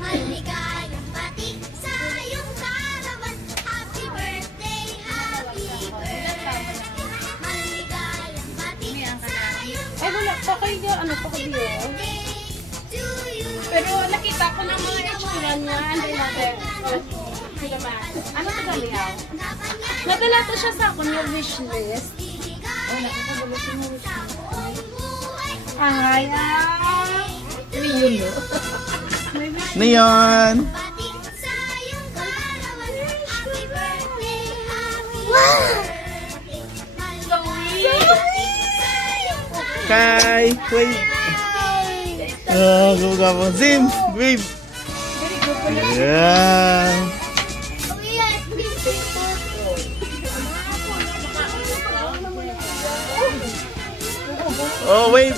Maligayang bati sa iyong karawan. Happy birthday, happy birthday. Maligayang bati sa iyong Ay, wala pa kayo. Ano pa kayo? Pero nakita ko ng mga itsura niya. Ano natin? Ano ito galiyaw? Nadala to siya sa akin yung wishlist. Oh, nakakagulo siya yung wishlist. Ay, Neon! Kai! Wave! Oh, go. Zim! Wave! Yeah! Oh, wave!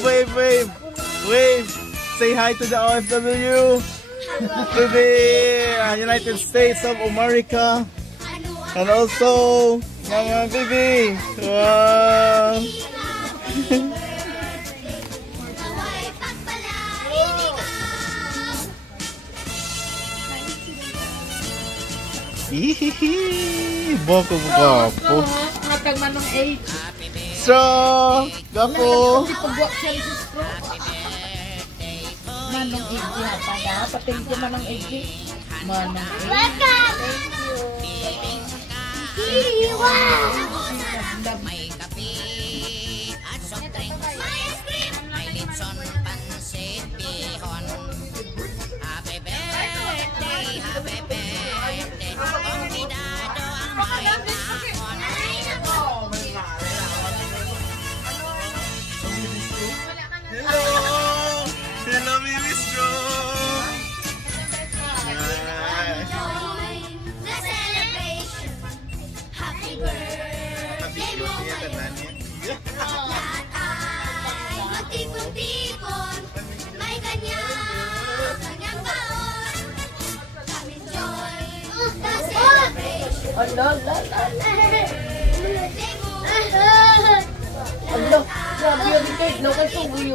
Say hi to the OFW! To the United States of America! And also, Mama Baby! Wow! Hihihi! Boko. Matag manong 8. So, gapo! Manong 8 yata na. Pating ko manong 8. Manong 8. Welcome! May kape at soft drinks, may litson, pansit, bihon. Happy birthday, happy birthday. Kumbidado ang mga kahon. Hello, Miss Joe! The celebration. Happy birthday mo ngayon. Lahat ay magtipon-tipon. May kanyang baon. Kami joy. The celebration. Birthday mo. Grabe yung cake. Local subuyo.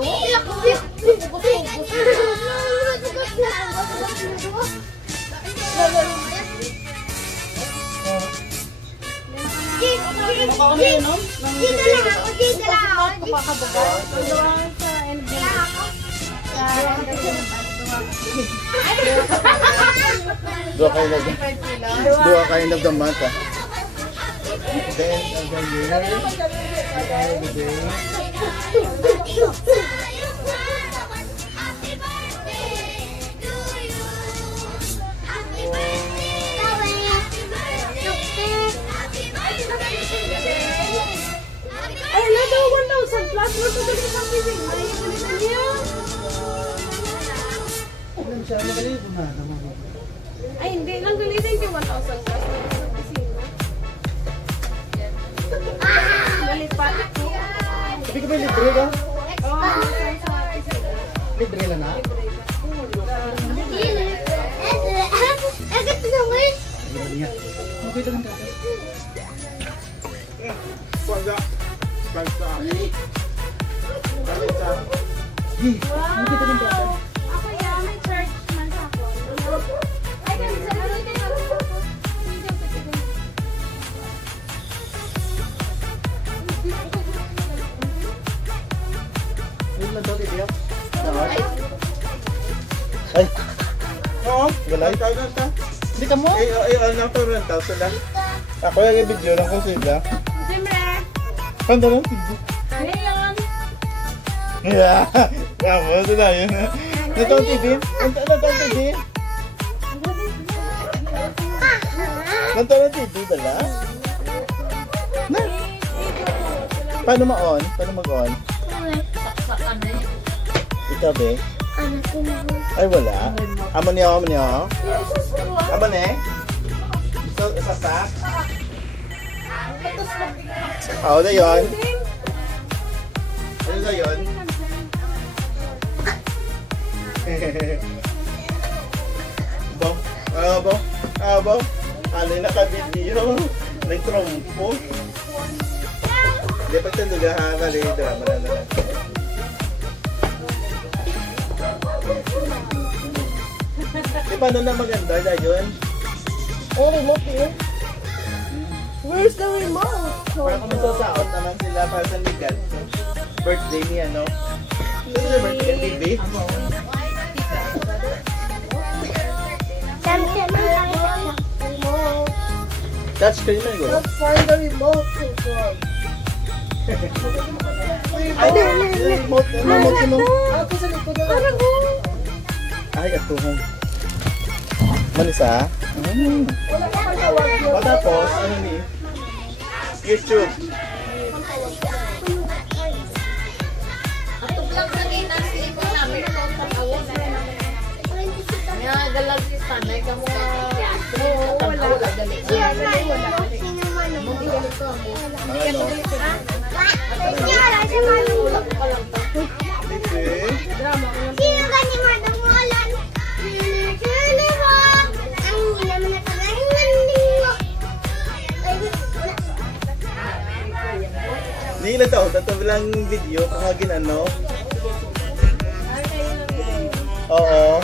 Dua kayo nagdamata. Then, of the year, of the day. Happy birthday to you. Happy birthday. Happy birthday. Ay, nado 1,000 plus. Ano ito dali sa pibig? Ay, ganito niya. Ay, hindi lang galitin yung 1,000 plus. Malipat ko. Hindi ka ba libre ka? Oo. Libre na na? Wow! Ako yan, may church man sa ako. Ay, ganun sa lalo din ako. Ay! Oo, galay. Hindi ka mo? Ay, lang ito rin. Ako yung video lang ko sila. Siyempre! Panda lang, TV. Ngayon! Yeah! Bravo, ito na yun. Ito ang TV? Ito ang TV? Ito ang TV dala? Na? Paano ma-on? Paano mag-on? Ikaw, be? Ay, wala. Amo niyo? Amo ne? Ito, isasak? Oo, na yun. Ano na yun? Abo. Ano yung naka-video? Nag-trompo. Hindi pa ito nagahangal eh. Drama na. paano na maganda yun? Oh, remote yun. Where's the remote? Para kung masasaot naman sila para sa legal. Birthday niya, no? Ito na birthday ni baby? Touchscreen na yun. Let's find the remote control. Ay, remote. Ako sa likod na lang. Ay, ito. Manisa? Wala ka pang tawag yun. O tapos, ano ni? YouTube. Ato lang sa ginang silipo namin ito ang pag-awag. Nga galagi sanay ka mo. Oo, wala. Wala gali. Ano? Drama ko lang. Hindi na tao, tatabilang video, kakagin ano? Oo.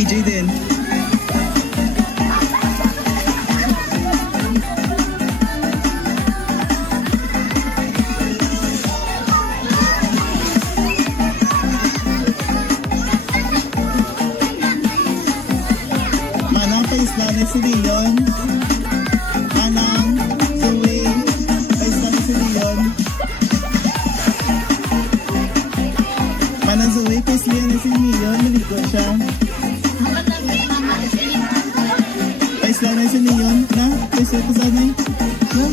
PJ din. Manang paislani si Leon. Manang, Zoe, paislani si Leon. Manang Zoe, paislani si Leon. Naligo siya. Paislani si Leon. Na, paislani ko sanay. Na.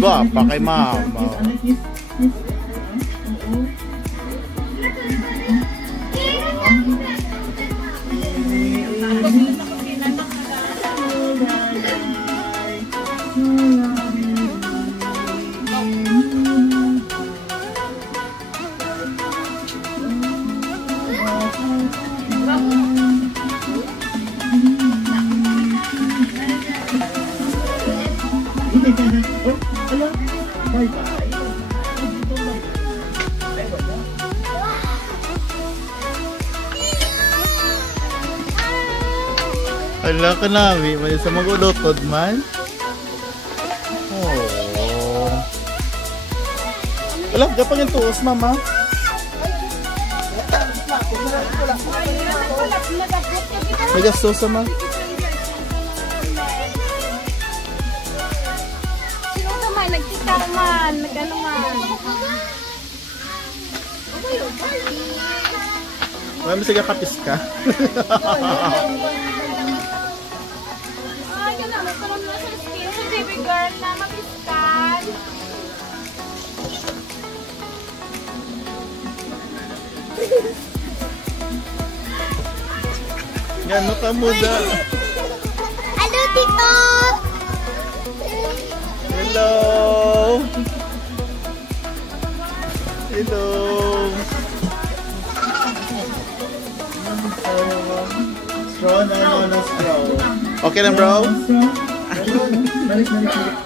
Ba, pa kay mama. Ala ka namin, may sa magulotod man. Oh. Wala, gapang yung tuos, mama. May gastos sama. Sino naman? Nagtitang man. Nag-ano man. Mami, sige kapis ka. Ay, ganun. Magkaroon na sa skin. So, baby girl na mag-scan. Gano ka muda. Hello, Tito! Hello. Hello. Straw na ano straw. Okay na bro? Very good.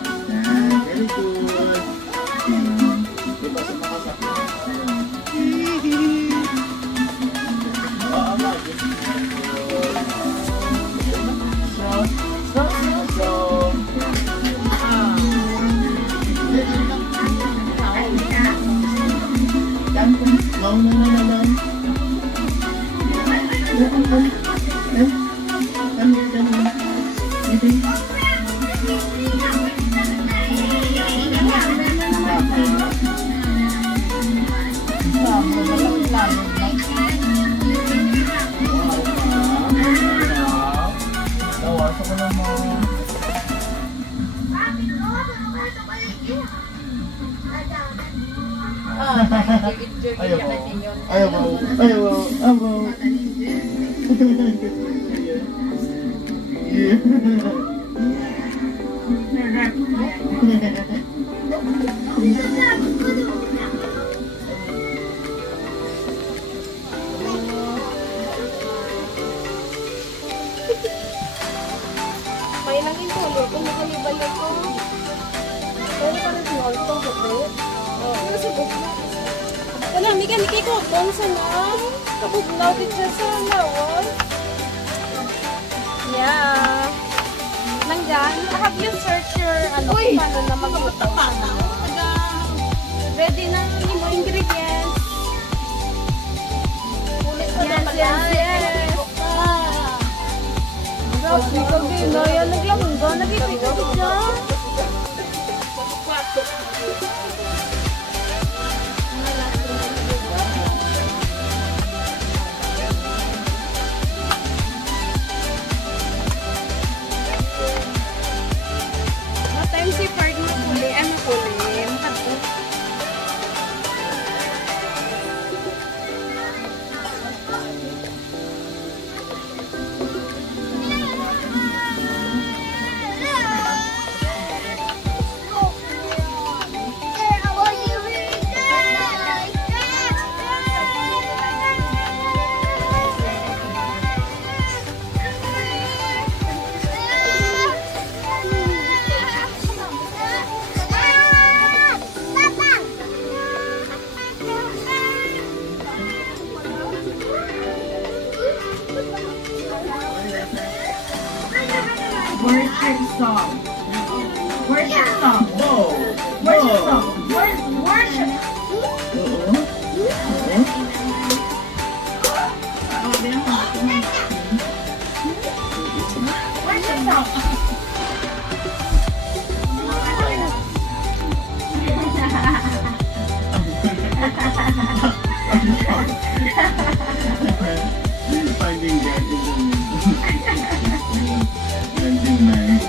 Niki ko tong sana. Kabugnaw din siya sa lawas. Yeah. Langgan, have you searched your paano na magluto? Ready na yung mga ingredients. Yes. Grabe ka, Binoy. Naglangga, nagipito siya. Si part makuli, makuli. Makatut. Worship song. Worship song. Worship song. Worship. Worship song. Finding that is nice.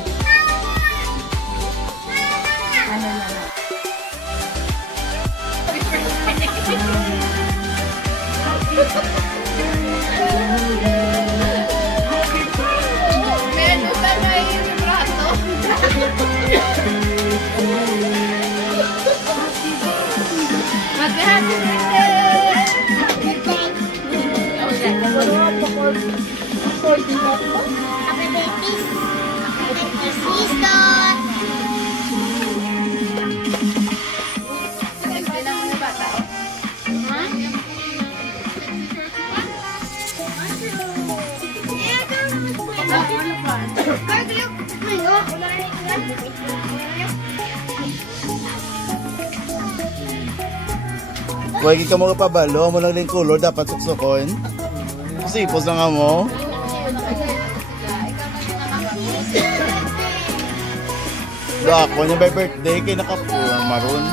Huwag ka mo kapabalo, mo lang yung color, dapat suksukon. Sipos na nga mo. Ako niya by birthday, kay nakapura maroon.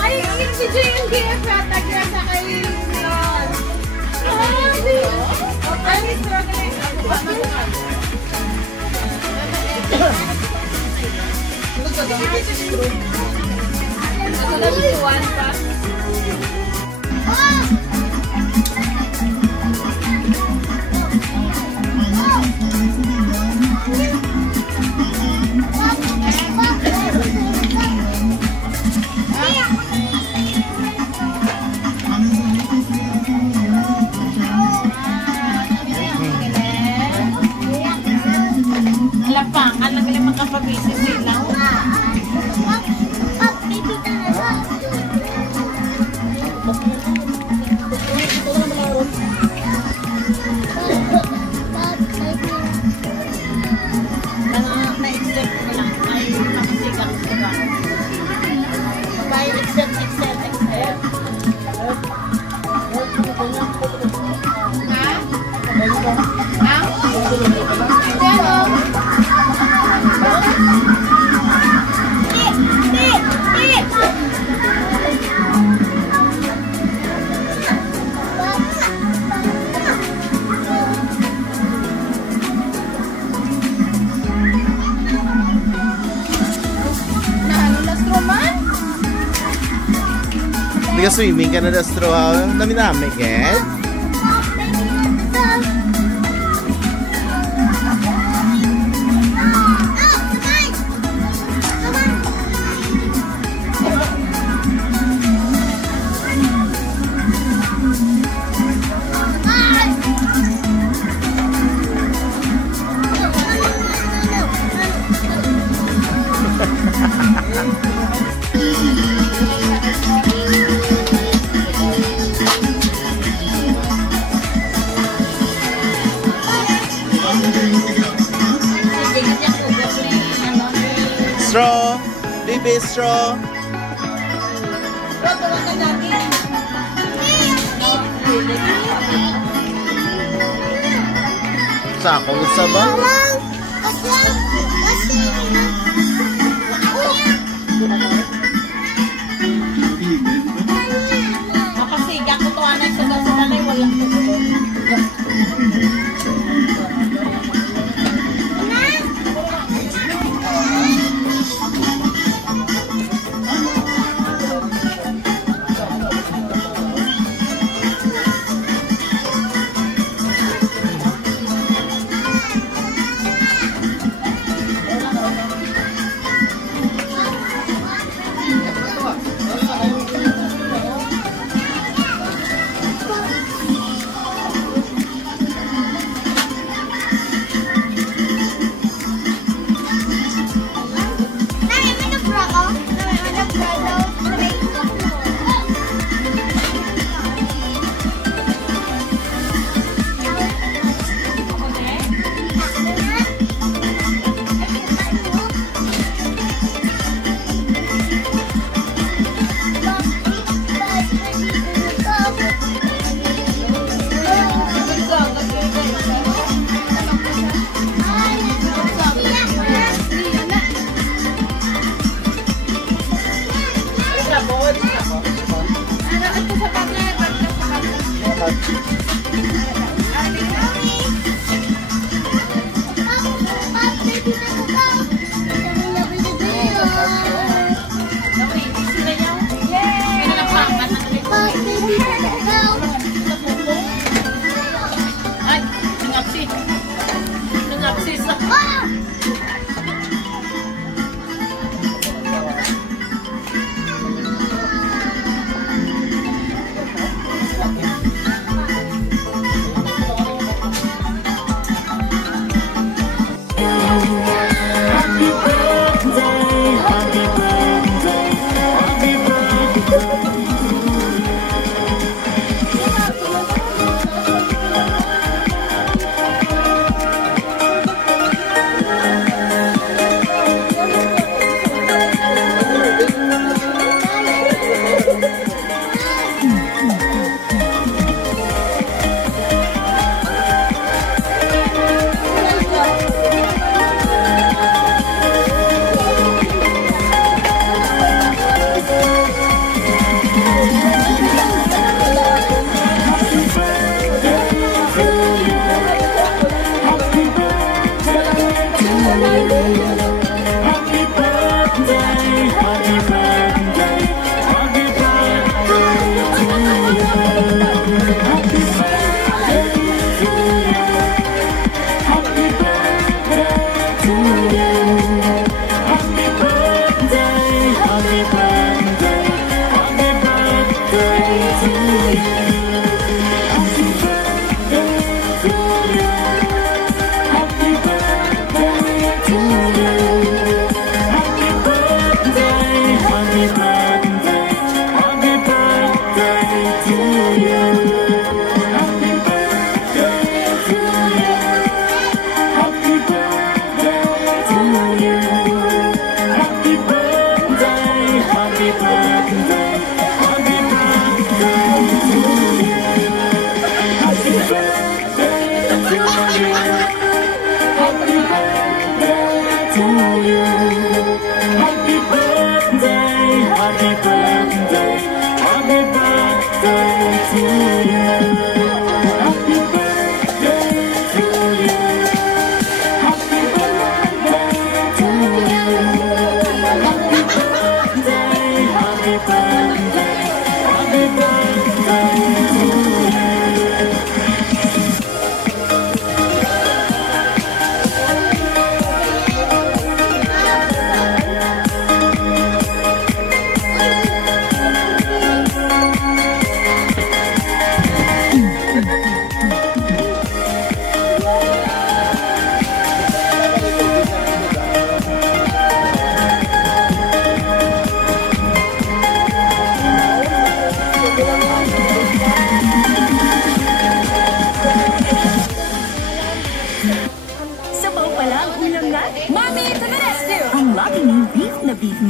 Ay, si Jay yung GF tagya sa kayo. Ay, struggling. Lapang, alam nila makapag-isip sila. Nag-swimming ka na da straw. Nami-nami, Ken? Straw, baby straw. Sako sa ba? Makasiga ko to anay sa gasanay walang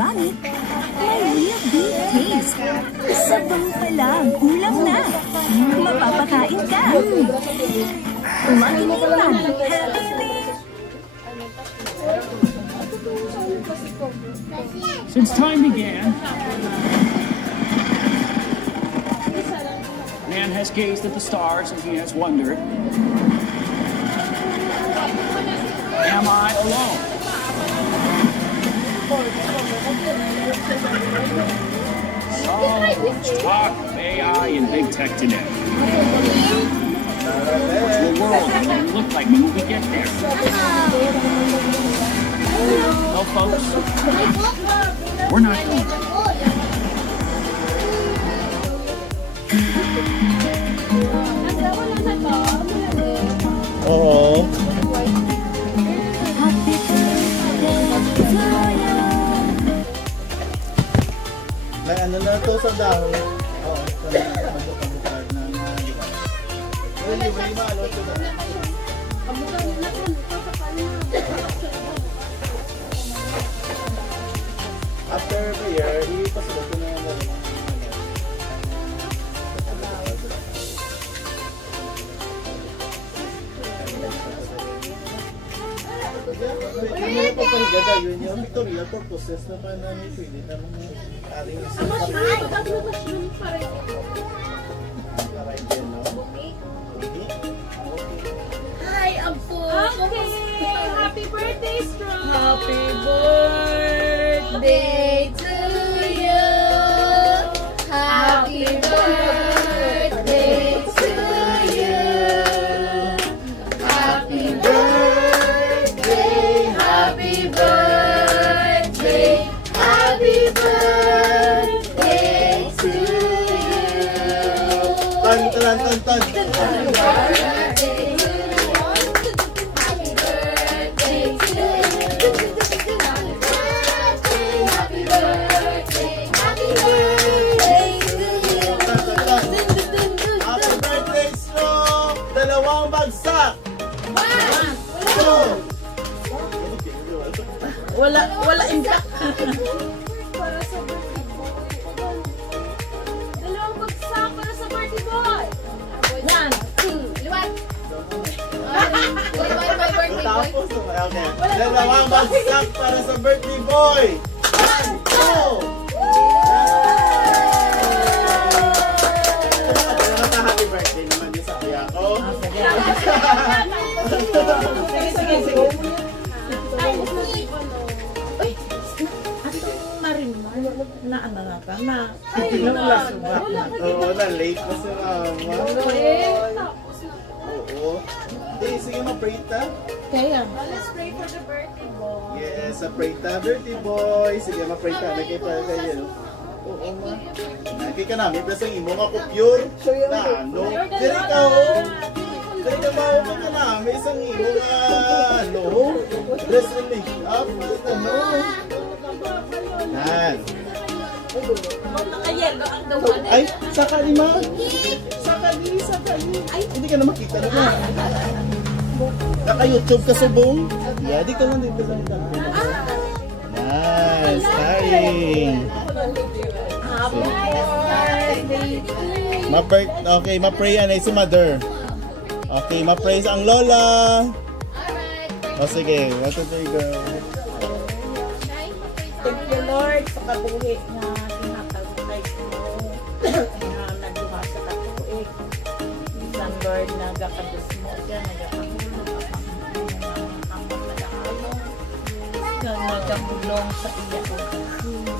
umami, may real beef taste. Sabaw pa lang, ulam na. Mapapakain ka. Umami na naman. Since time began, man has gazed at the stars and he has wondered, am I alone? So let's talk AI and big tech today. What's the world going to look like when we get there? Well, folks, we're not going. Oo. May ano na to sa dahon. Oo, sa magkakabukad na device. Pero yung lima, ano ito ba? After the year, ipasulot ko na yung yun yung pictorial purposes naman namin pwede na mga aring Hi, Apo! Okay! Happy birthday, Strong! Happy birthday to you! Happy birthday to you! Happy birthday! Happy birthday! Happy birthday to you! Tan. Wala impact. Para sa birthday boy. Dalawang bagsak para sa birthday boy. Yan. Liwat. Tapos, okay. Dalawang bagsak para sa birthday boy. 1, 2. Happy birthday naman din sa kuya ko. Sige. Na Oo, na-late na si mama. Oo. Sige, ma-pray ta. Kaya. Let's pray for the birthday boy. Yes, pray ta, birthday boy. Sige, ma-pray ta. Lagay pa kayo. Oo, ma. Lagay ka namin. Plus ang imo nga ko pure. Na ano? Diri ka ho. Diri ka maupo ka namin. Isang imo nga ano. Dress and make-up. Ano? Yan. Nakayelo ang gawan. Ay, sakali ma. Sakali. Ay, hindi ka na makita naman. Naka-YouTube ka subong. Yeah, di ka lang dito sa mga. Nice, starring. Okay, ma-pray yan ay si mother. Okay, ma-pray ang lola. O sige, what to say girl? Thank you, Lord, sa kabuhi na tinatagpay ko na nagduha sa katuig. Isang Lord, nagakadus mo siya, nagakahulong ang nagakulong sa iya.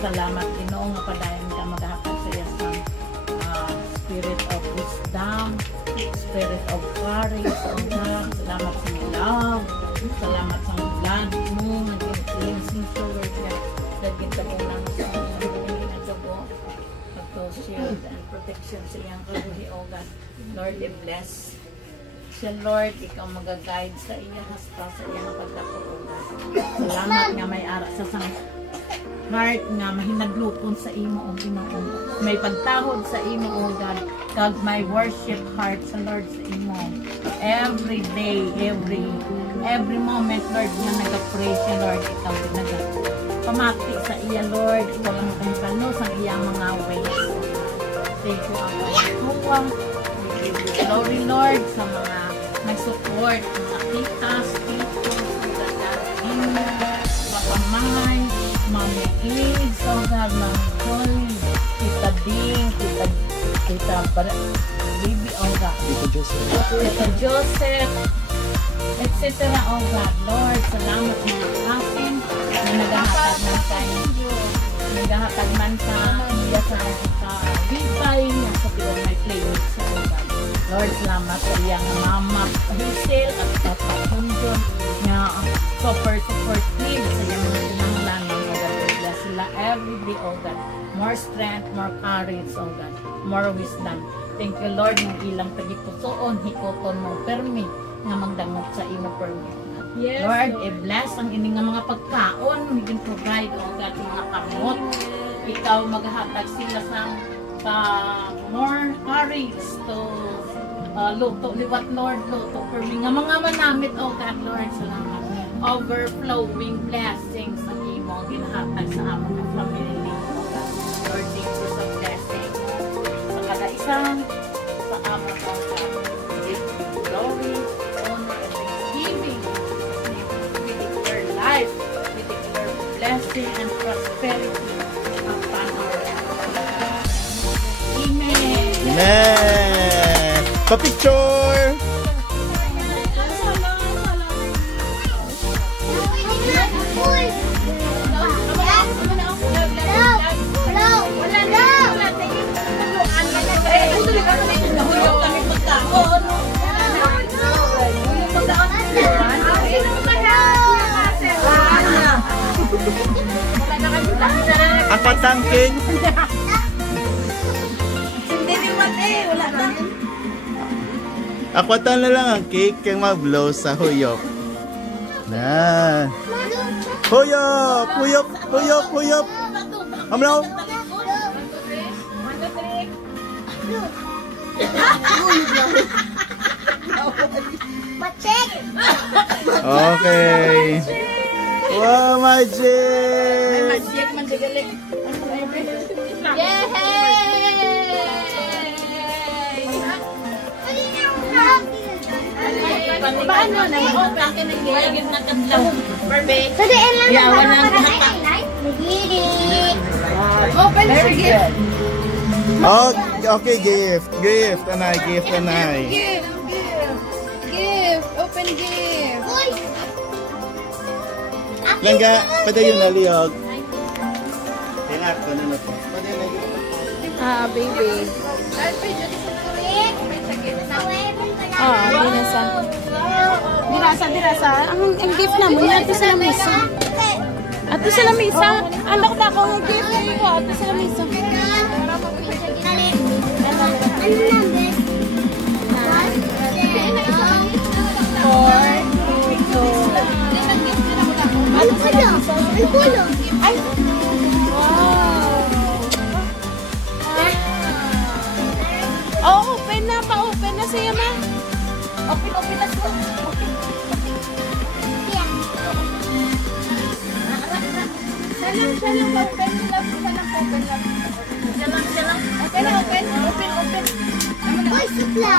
Salamat Ginoo nga padayon ka maghakad sa iya sa spirit of wisdom, spirit of courage, O God. Salamat sa love, salamat sa blood mo, naging cleansing sa Lord ka. Laging tagulang sa ginagawa. Pag-shield and protection sa iyang kabuhi, O God. Lord, i-bless siya, Lord. Ikaw mag-guide sa iya hasta sa iyang pagdako, O God. Salamat nga may ara sa sang heart nga mahinaglupon sa imo, O Ginoo. May pagtahod sa imo, O God. Kag may worship heart sa Lord sa imo. Every day, every moment, Lord, nga nag-pray siya, Lord, ikaw pamati sa iya, Lord. Ikaw lang ang kano sa iyang mga ways. Thank you, ang Panginoon. We give you glory, Lord, sa mga nag-support, mga titas, titos, Pamay, Mami Ig, so God, Mami Holly, Tita Ding, Tita Baby, oh God. Tita Joseph, etc. Oh God, Lord, salamat mga asin na naghahatag man sa iya sa bibay niya sa pilong may playmate sa oh God. Lord, salamat sa iyang mama Hazel at Papa Junjun na support team sa iyang mga pinanglan oh God. Bless sila everyday oh God. More strength, more courage oh God. More wisdom. Thank you Lord ng ilang tagipusoon, hikoton mo permi nga magdamot sa imo permi. Yes, Lord, i-bless ang ining nga mga pagkaon, higin provide oh God mga kamot. Ikaw maghatag sila sa more courage to luto, liwat Lord, luto for me. Nga mga manamit, oh God, Lord, salamat. Overflowing blessings ang imo ginahatag sa aming family, oh God. Lord, thank you sa blessing. Sa kada isang, sa aming, oh God. Give you glory, honor, and thanksgiving. We declare life, we declare blessing and prosperity upon our lives. Amen. Amen. Pa-picture! Apat ang cake. Akwatan na lang ang cake kang mag-blow sa huyok. Na. Huyok! Huyok! Huyok! Huyok! Amlaw! Okay. Wow, magic! Paano na ma-open ka ng gayagin na kadlaw? Perfect. So, diyan lang Yawan naman ang para hata. kay Nai. Open sige. Oh, okay, gift. Gift, anay, gift, anay. Gift. Open gift. Uy! Langga, padayon na liyog. Tingat ko na ito. Padayon na liyog. Baby. Dirasa. Ang gift naman yan. Ito sila misa. Ato sila misa. Anak na ako ang gift. Ato sila misa. Ano kaya? Ang kulo. Ay! Oh, open na. Pa-open na siya, ma. Open na siya. Siya lang. Open lang. Open. Uy, sutla!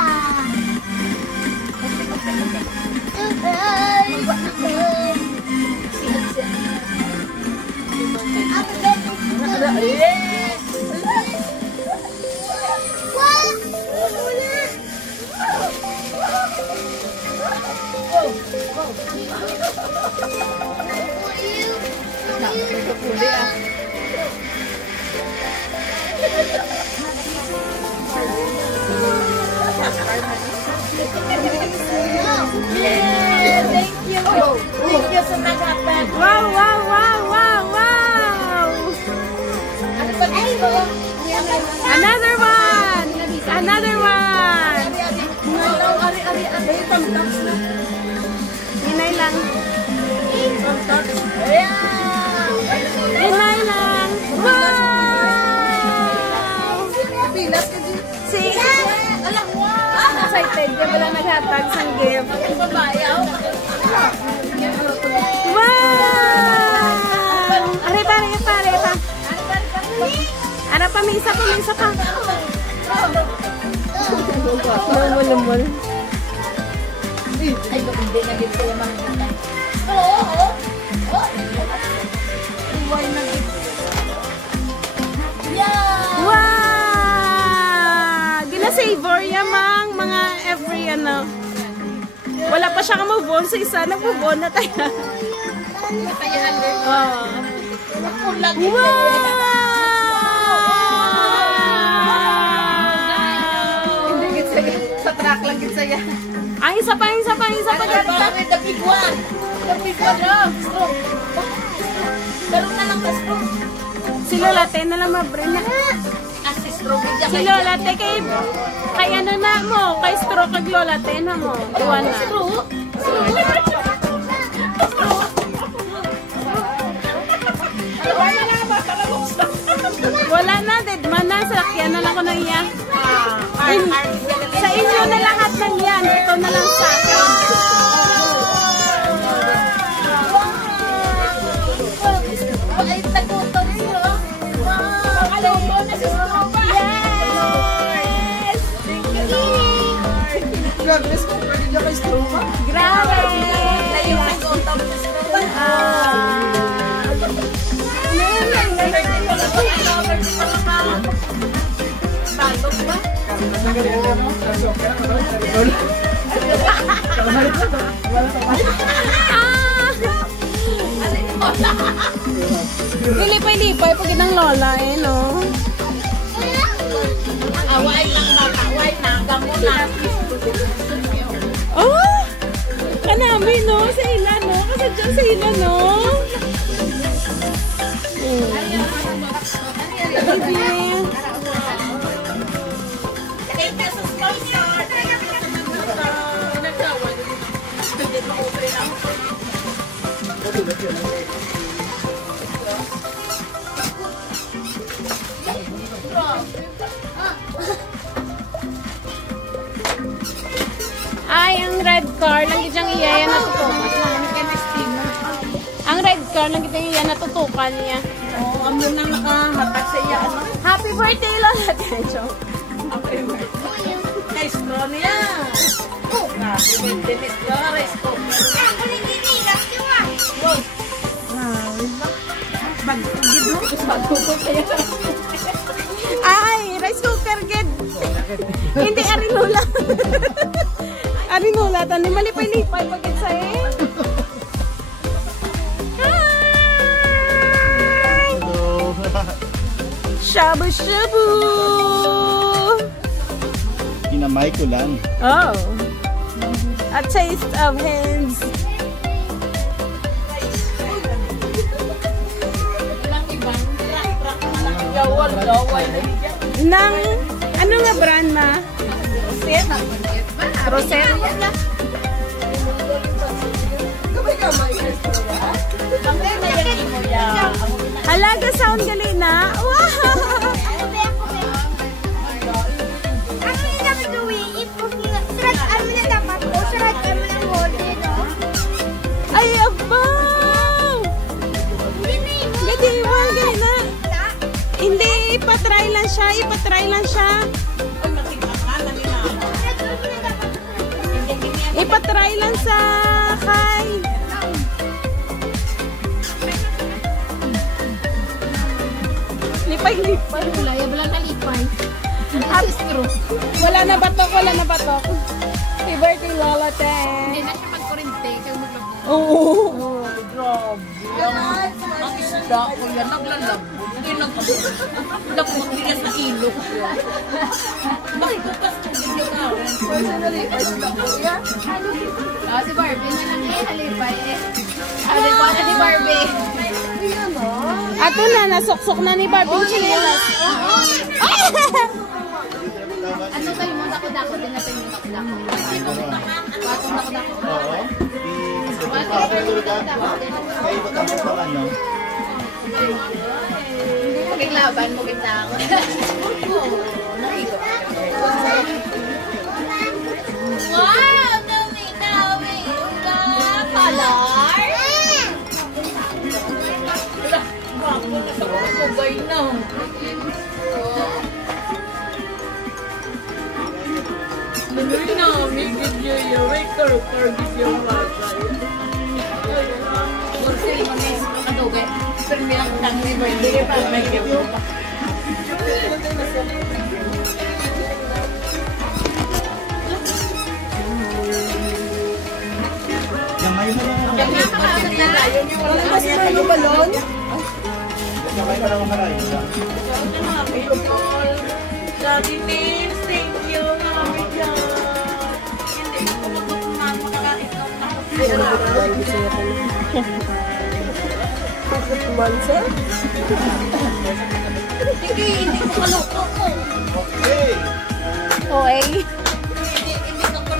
Thank you sa naghatag. Wow! Another one! Hinay lang. Wow! Excited ka wala naghatag sa gift. Wow! Are Ita. Ano pa, may isa pa. Lumul. Ay, hindi na din sila makikita. Wow! Gina-savor yamang mga every ano. Wala pa siya ka-move on sa isa. Nag-move on na tayo. Oh. Wow! Sa track lang gid saya. Ay, isa pa. The big one. The big one lang. Stroke. Dalawang na lang ka stroke. Si Lolate na lang mabrina. Si stroke. Si Lolate kay ano na mo, kay stroke kag Lolate na mo. Tuwan na. Wala na, dead man na. Sakyan na lang ko na iya. Sa inyo na lahat ng yan. Ito na lang sa akin. Ay, tagutom siya. Alam mo na si Stroke. Yes! Grabe, super niya kay Stroke. Grabe! Yung tagutom si Stroke. Batok ba? Lipay-lipay pag inang lola eh, no? Away lang baka, away na, gamo na. Oh! Kanami, no? Sa ila, no? Kasadyan sa ila, no? Ay, ang red car lang itang iya natutukan. Ang red car lang itang iya natutukan niya. Oh, amo nang nakahatag sa iya. Happy birthday, Lola Tencho. Kay Stroke niya. Happy birthday, Miss Doris. Ay, rice cooker, gid. Hindi, arinula. Arinula, tani malipay-lipay pagkit sa eh. Hello. Shabu-shabu! Kinamay ko lang. Oh. A taste of hands. Nang, ano nga brand na? Rosette? Halaga sound gali na. Wow! Ano yung dapat gawin? Ano na dapat po? Sarap mo ng hote, no? Ay, abaw! Gadi mo, gadi na. Hindi, ipatry lang siya. Ipatry lang sa kay. Lipay-lipay. Wala na lipay. Wala na batok. Happy birthday, Lola Ten. Hindi na siya magkurente. Kaya maglabo. Oo. Ang isda ko yan, naglalabo. Hindi nagputi ka sa ilog. Bakit ko pa studio ka? Personally, isda ko yan. Si Barbie na lang eh, halipay eh. Halipay na ni Barbie. Ato na, nasuksok na ni Barbie chinelas. Ano tayo mo dako-dako? Din na tayo mo dako-dako. Batong dako-dako. Oo. Kaya iba tapos ng ano? Magiglaban mo kita ako. Wow! Dami ka! Color! Daddy Nils, thank you. Marami dyan. Hindi ko magutunan makakain Hindi ko kaloko ko. Okay. OA.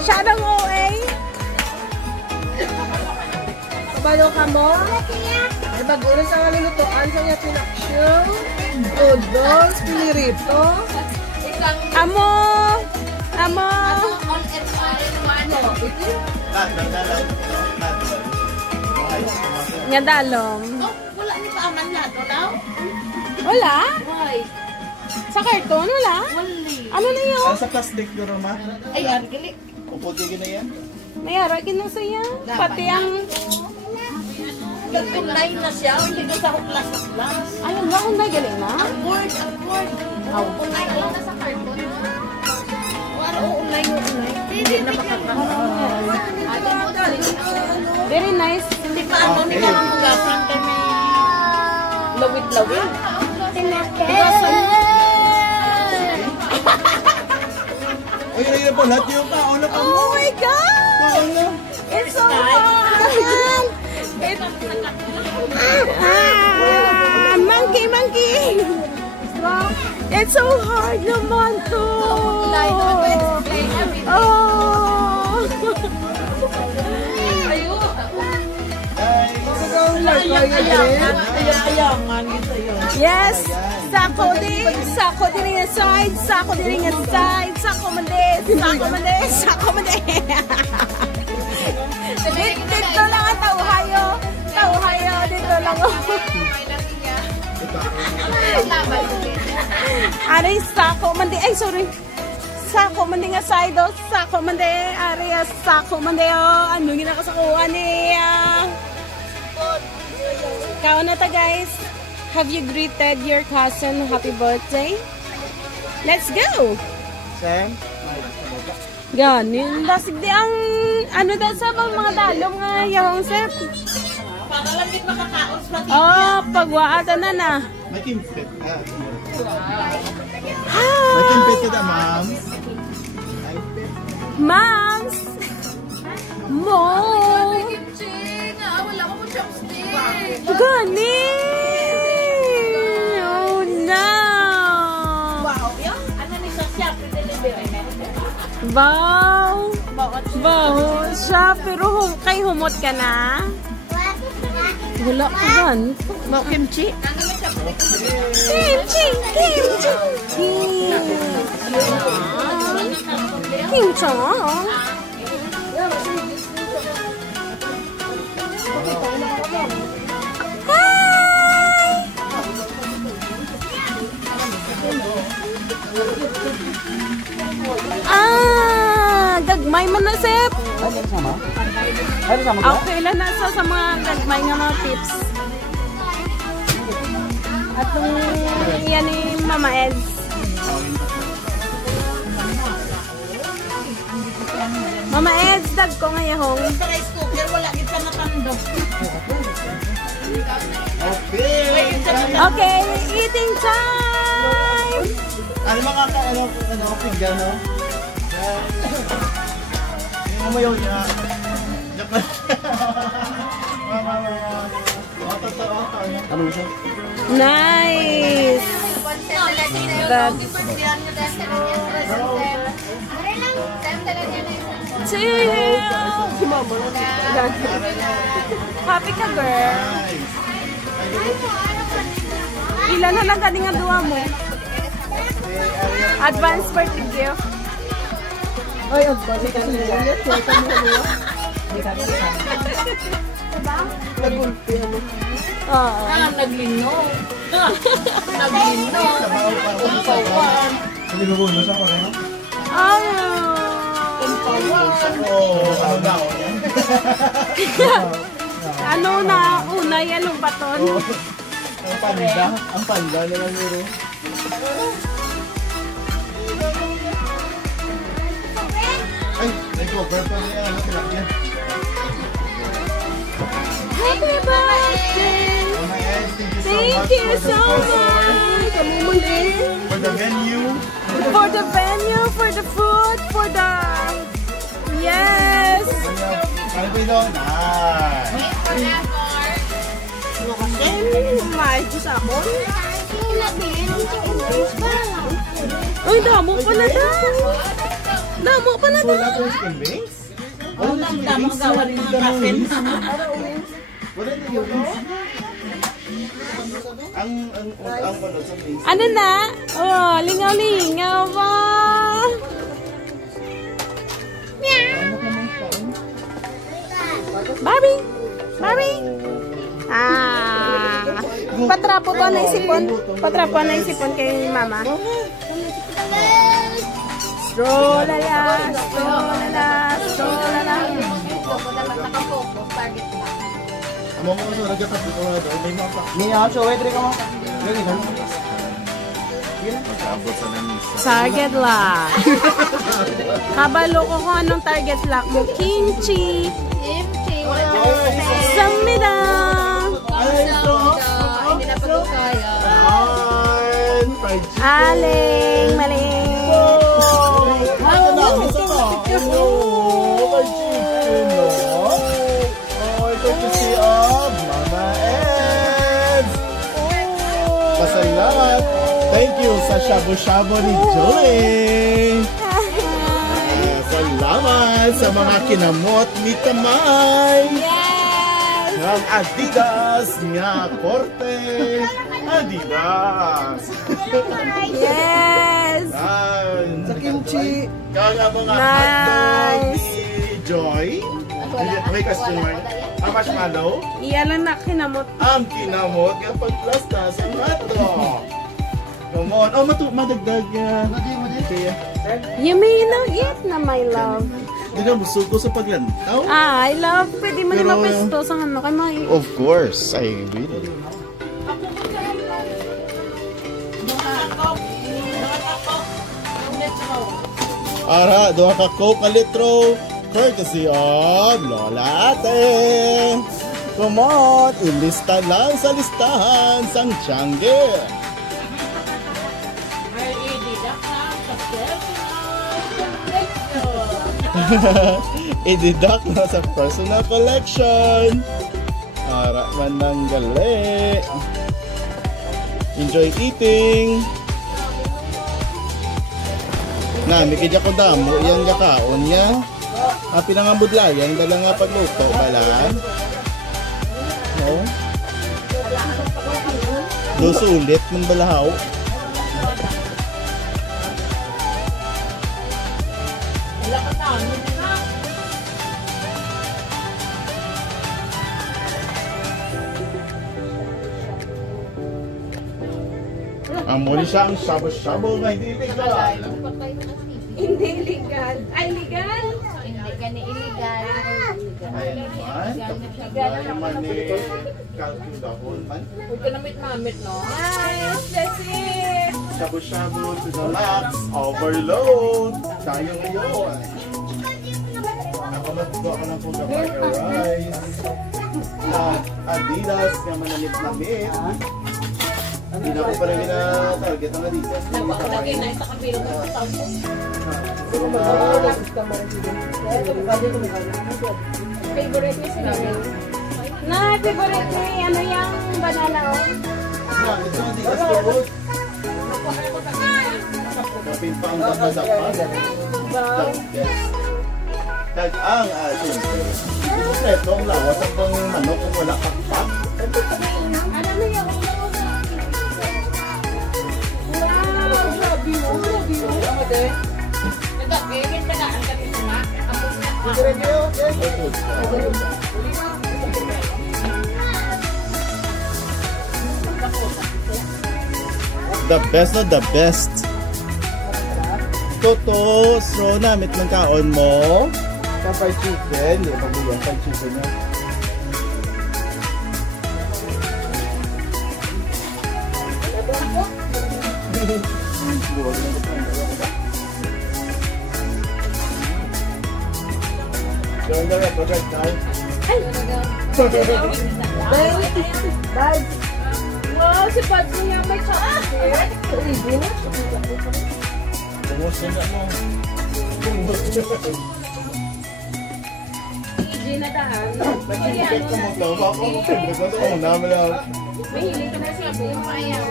Siya ng OA. Balo ka mo? Ay, bagulo sa kalilutuan sa niya pinaksyon. Odos, pinirito. Amo. Amo. Nga dalom. Wala ni paaman niya, daw? Wala? Why? Sa karton, wala? Wali. Ano na yun? Sa plastic duro ma. Ayan, gali. Upod ka na yan. Mayara, kinusaya. Pati ang... Nag-unlay na siya, hindi ko sa huklas-huklas. Ayun ba, kung galing na? Ang word. Unlay ko na sa carton. Unlay. Hindi na makakakaroon. Very nice. Hindi pa ano, hindi ka mamugasan kami. Lawit-lawit. Ay, yun po, lahat yung kauna pa mo. Oh my God! It's so hard! Monkey! It's so hard naman to! Oh! Yes! Sako din yung side! Sako mande! Dito lang ang tauhayo, dito lang ako. Aray, sako mande, ay sorry. Sako mande nga side, sako mande, aray, sako mande, ano ginakasakuha niya. Kao na ta guys. Have you greeted your cousin happy birthday? Let's go! Sam? Ganin. Basig di ang ano daw sa mga dalong nga yahong set. Para lang din makakaos pati. Oh, pagwaata na na. May kimpit. Hi! May kimpit ka na, ma'am. Moms! Mom! Wala ko po chopstick. Ganin! Oh no! Wow, yun. Ano ni Sasya? Delivery na. Wow! Baho siya, pero kay humot ka na? Wala ka gan. Mau kimchi? Kimchi! Kimchi! Gagmay man na, Sep. Okay lang nasa sa mga gagmay nga mga tips. At yan ni Mama Eds. Mama Eds, dag ko ngayong. Sa rice cooker, wala kita natando. Okay, eating time! Ano mga pinggan, no? Yung umayaw niya. Joke lang. Ano siya? Nice! That happy ka, girl. Ilan na lang ka nga duwa mo? Advance birthday gift. Ay, advance ka nila. Nagulpi, ano? Oo. Naglino. Umpawan. Hindi mo bunos ako, no? Oh. Ano na, una yan ang baton. Ang panda na lang yun. Ay, nag-cover pa niya. Ano kinakyan? Happy birthday! Oh my God, Thank you so much! For the venue. For the venue, for the food, for the... Yes! Ano ba ito? Nice! May Diyos ako. Uy, damo pa na daw! Damo pa na daw! Wala ko chicken wings? Wala chicken Tama wings? gawa ng mga kapen. Wala na yung wings? Ang ano sa wings? Ano na? Oh, lingaw-lingaw ba? Barbie! Barbie! Ah! Patrapo to na isipon. Patrapo na isipon kay mama. Strolala, strolala, strolala. Amo mo sa raga tapos ko na may mga pa. Ni ako wait ka mo. Lagi ka. Pagabot sa namisa. Target lock. Kabalo ko kung anong target lock mo. Kimchi. Samida. Aling, maling. Pasalamat. Thank you sa shabu-shabu ni Jolie. Salamat sa mga kinamot ni Kamay. Yes! Ang Adidas nga korte. Adidas. Yes! Sa kimchi. Kaya mga Nice. hotdog ni Joy. May question mark. Ang marshmallow. Iyan lang na kinamot. Ang kinamot kapag plastas ang hotdog. Come on. Oh, madagdag niya. Kaya. You may not eat na, my love. Hindi na musuko sa paglantaw. Ah, I love. Pwede mo Pero, naman pesto sa ano kay Mai. Of course, I will. Ara, doha ka Coke a litro. Courtesy of Lola Ate. Come on, ilista lang sa listahan sang Tiangge. I-deduct na sa personal collection. Ara man nang gali. Enjoy eating. Na, mikidya ko damo, iyang gakaon niya. Pinangambudlayan, dala nga pagluto, bala. No? Lusulit ng balahaw. Ang muli siya ang shabu-shabu na hindi legal. Hindi legal. Ay, legal? Hindi ka ni illegal. Ayan, kapag naman ni Kalkudahon man. Huwag ka namit-namit, no? Nice, that's it. Shabu-shabu to the max, overload. Tayo ngayon. Nakamatuwa ka ng puga fire rice. Adidas na manamit-namit. Hindi na ko pa rin na-target ang Adidas. Napakalagay na isa kabilang ng tampo. Favorite niya si Mami. Na, favorite ni ano yung banana, oh. Ito ang Adidas to. Kapin pa ang dapat. Tag ang siyempre. Ito ang lawas ang pang manok kung wala kakpak. The best of the best. gusto to. So, namit ng kaon mo. Sa fried chicken. Hindi, pag-uyan. Fried chicken yan. Don't worry, project now. Bye. Wow, si Pads niya may chocolate. Promotion na mo. Easy na daan. Check ko mo to. Bako mo. Bako mo namin lang. Mahilig ka na siya. Ayaw.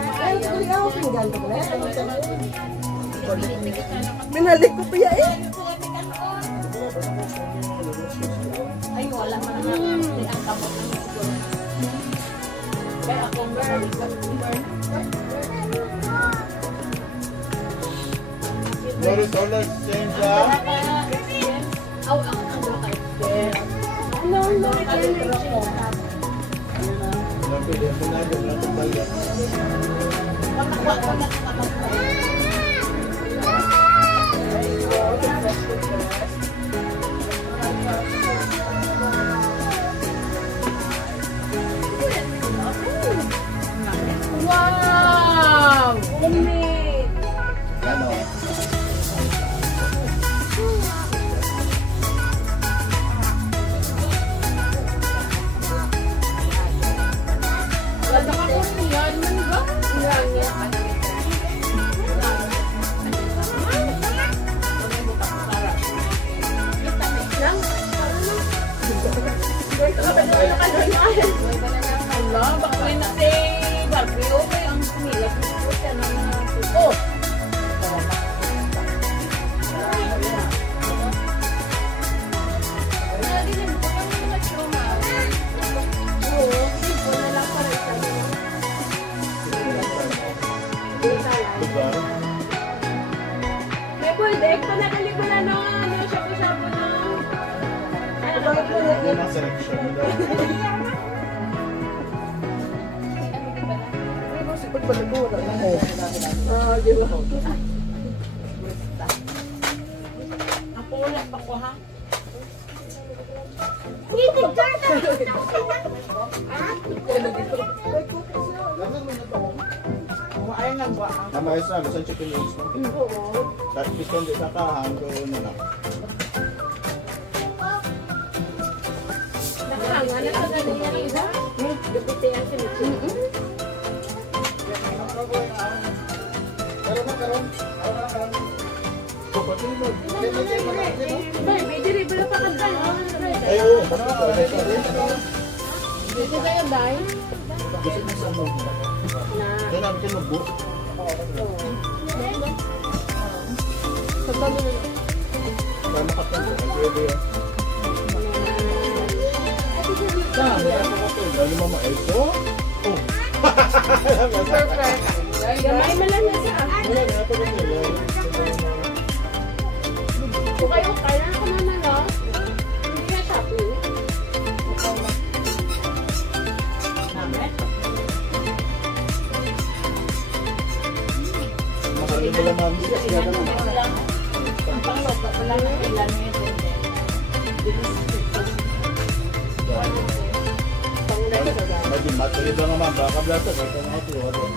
Minalik ko piya eh. Ay, wala man naman. Ang kamot ng siguro. Kaya ako, girl. Notice all that change ah. Aw, ako ang bakay. No. Napili ako na doon na tumbaya. Wow! Umit! Ano? Wala ka ko yan. Ano ba? Hala, baka may nati. Barbie, okay. Ang kumilas. Oh! Lugar? May pwede, panagaling ko na ano, shabu-shabu na. Ano ba? Yan ang selection mo daw. Di ba? Ako wala pa ko, ha? Tama yun sa gusto chicken wings mo? Tapos piston din sa kahang doon na lang. Nakahanga na sa ganun yan, iba? Gupite yan sa lechon. Baby, diri ba pa kanta? Ay, oo. Dito kayo, Day? Gusto mo sa mo. Yan ang kinubo. Sabang mo na. Para makatanto. Pwede yan. Dali mama, ito? Oh. Perfect. Gamay mo lang na sa Wala na, ito ganyan yan. Kung kayo, kaya ako naman, no? Hindi na shopping. Mahalin mo lang mami. Ang panglob, wala na ilan mo yun. Medyo matuloy ba naman? Baka blasa. Baka mga tuwa doon.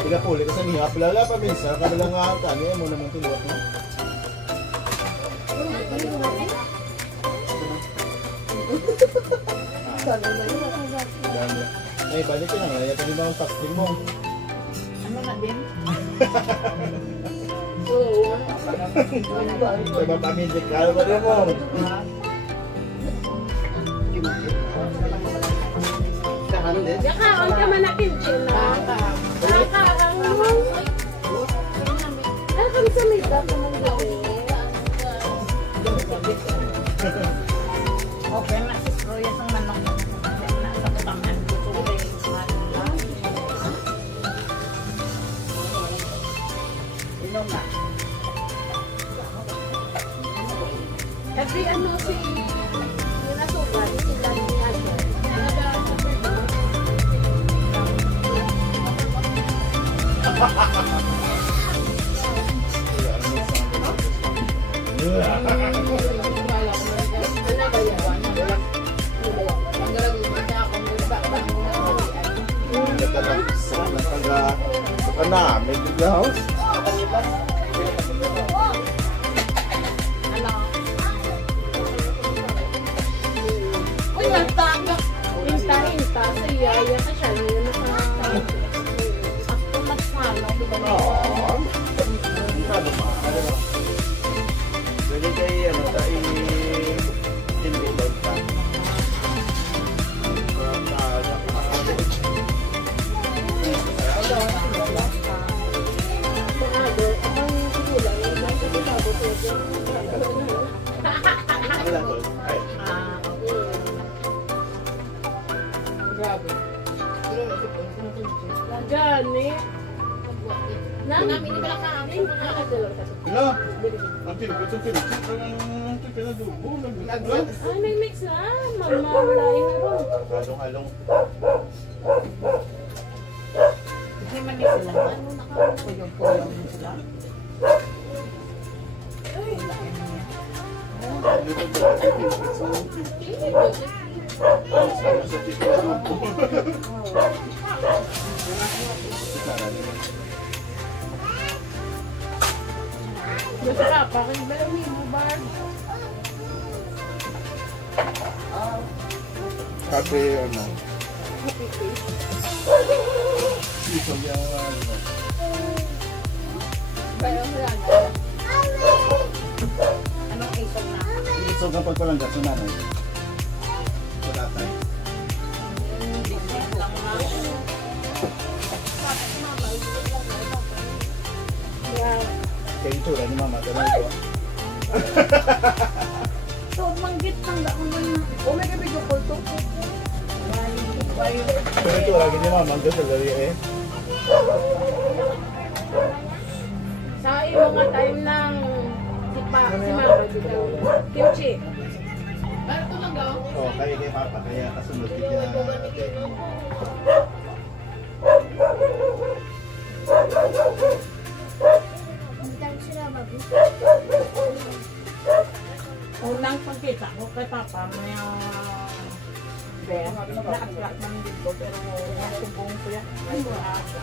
Tiga puli kasi niya. Palala pa minsan. Kabila nga ang tani. Mo naman tuwa mo. Ay, balik ka na nga. Yata di ba ang tasting mo? Ano na din? Oo. Sa mga pamilya ka. Ano ba rin mo? Yakaon ka man na kimchi na. Yakaon mo. Ano kami sa mita ko ng gabi? Okay, nasa-stroyas ang manok. Nasa katangan. Inom na. Kasi ano si Nasukan, sila niya. May bigla house. Uy, nagtaka. Insta sa yaya ka siya. Ako mas malo. Pwede kayo, tinulog pa. Gani. Namin ni pala kami. Hello? Ang tinipit. Ay, may mix na. Mamamalain na ron. Halong-halong. Hindi man nila sila. Puyong-puyong sila. Masarap. Bakit ba yung mo, Barb? Happy, ano? Happy face. Isang yan, ano? Bayo mo lang. Anong isog na? Isog ang pagpalangga sa nanay. Sa tatay. Yeah. Kaya ito, ni mama, tanong ko. So, manggit ng daan mo na. O, may video call to. Pero ito, lagi ni mama, ang ganda gari eh. Sa iyo mga time ng si Mama dito. Kimchi. Ano to lang daw? Oo, kaya kay papa, kaya kasunod niya. Unang pagkita ko kay Papa, may na-attract man dito, pero yung subong ko yan, ay wala ka.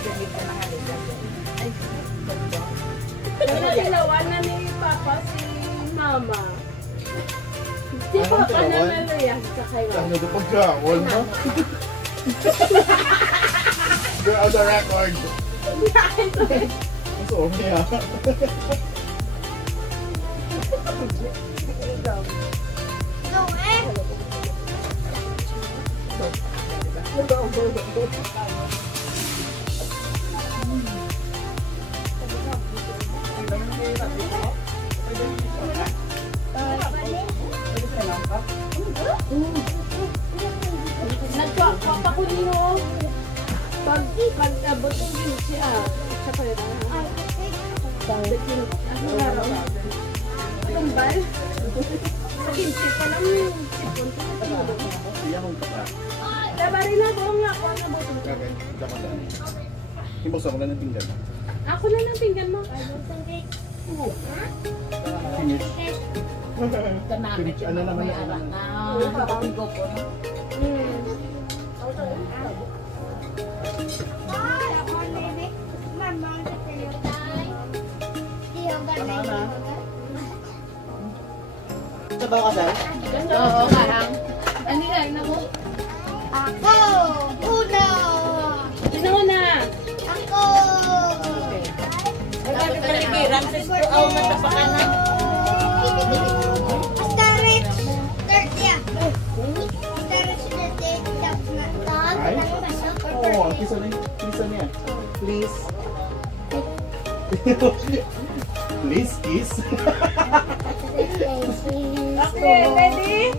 Ganit ka na nga rin. Ay, ganda. Pinatilawan na ni Papa si Mama. Si Papa na naluyas sa kayo. Ano ito pagkakon, no? You're on the record. Sorry, ha? Nagpapakunin mo. Pag abot yung kimchi siya pa rin. Ano nga raw? Tumbal? Sa kimchi pa lang yung sipon. Iya kong kata. Dabarin na ko nga ako na buto. Okay, dapat. Himbos ako na ng tinggan. Ako na lang tinggan mo. Finish. Tanakit Ano yung naman may yan? arak na bigo po. Sabaw ka, Sal? Oo, karang. Ano nga, ina mo? Ako! Uno! Sino mo na? Ako! Dapat paligiran sa school na tapakanan. Astarit! Third, yeah. Astarit sila din. Tapos na. Ay? Oo, kisa niya. Please. Please kiss. Okay, ready?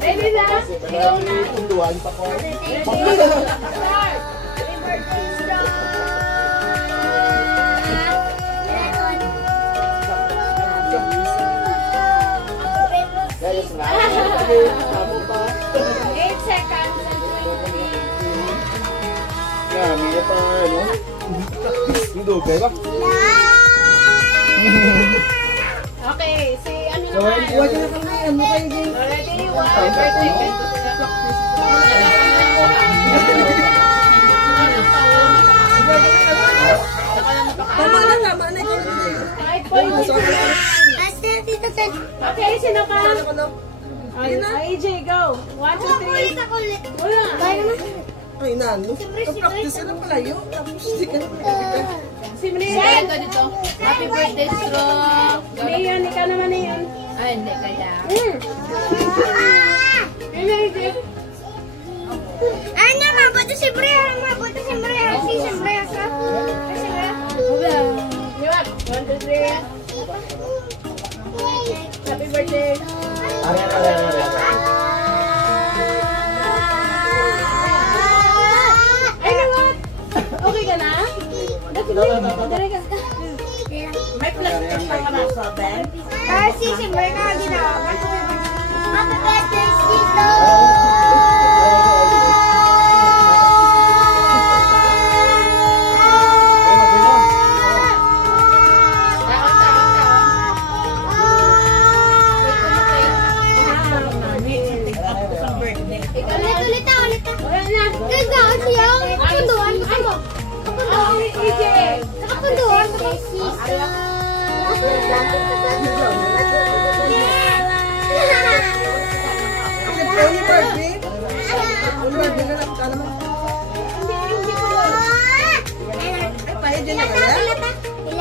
Ready na? Ikaw na. Tunduan pa ko. Start! Guys, nga. Tama pa. 8 seconds and 20. Kami pa, ano? Hindi, kaya ba? Nine! Okay, si ano naman? Ready? One, birthday. Okay, sino pa? AJ, go. 1, 2, 3. Wala. Ay, nano. Practice na pala yun. Si Mayan. Dito. Happy birthday, Strong. Mayan, ikaw naman na yun. Ay, hindi kaya. Ano, mabuti si Brea. Mabuti si Brea. Si Brea ka. Yun. 1, 2, 3. Happy birthday. Ay, naman. Okay ka na? Dali ka. May plastic pa ka na sa Ben? Si Brea ka ginawa. Happy birthday, Sito. Ulit. Wala na. Gagawin siya. Kapunduan. Gusto mo? AJ. Kapunduan. Only birthday? Only birthday na lang. Kala mo? Ay, pahid yun na kaya?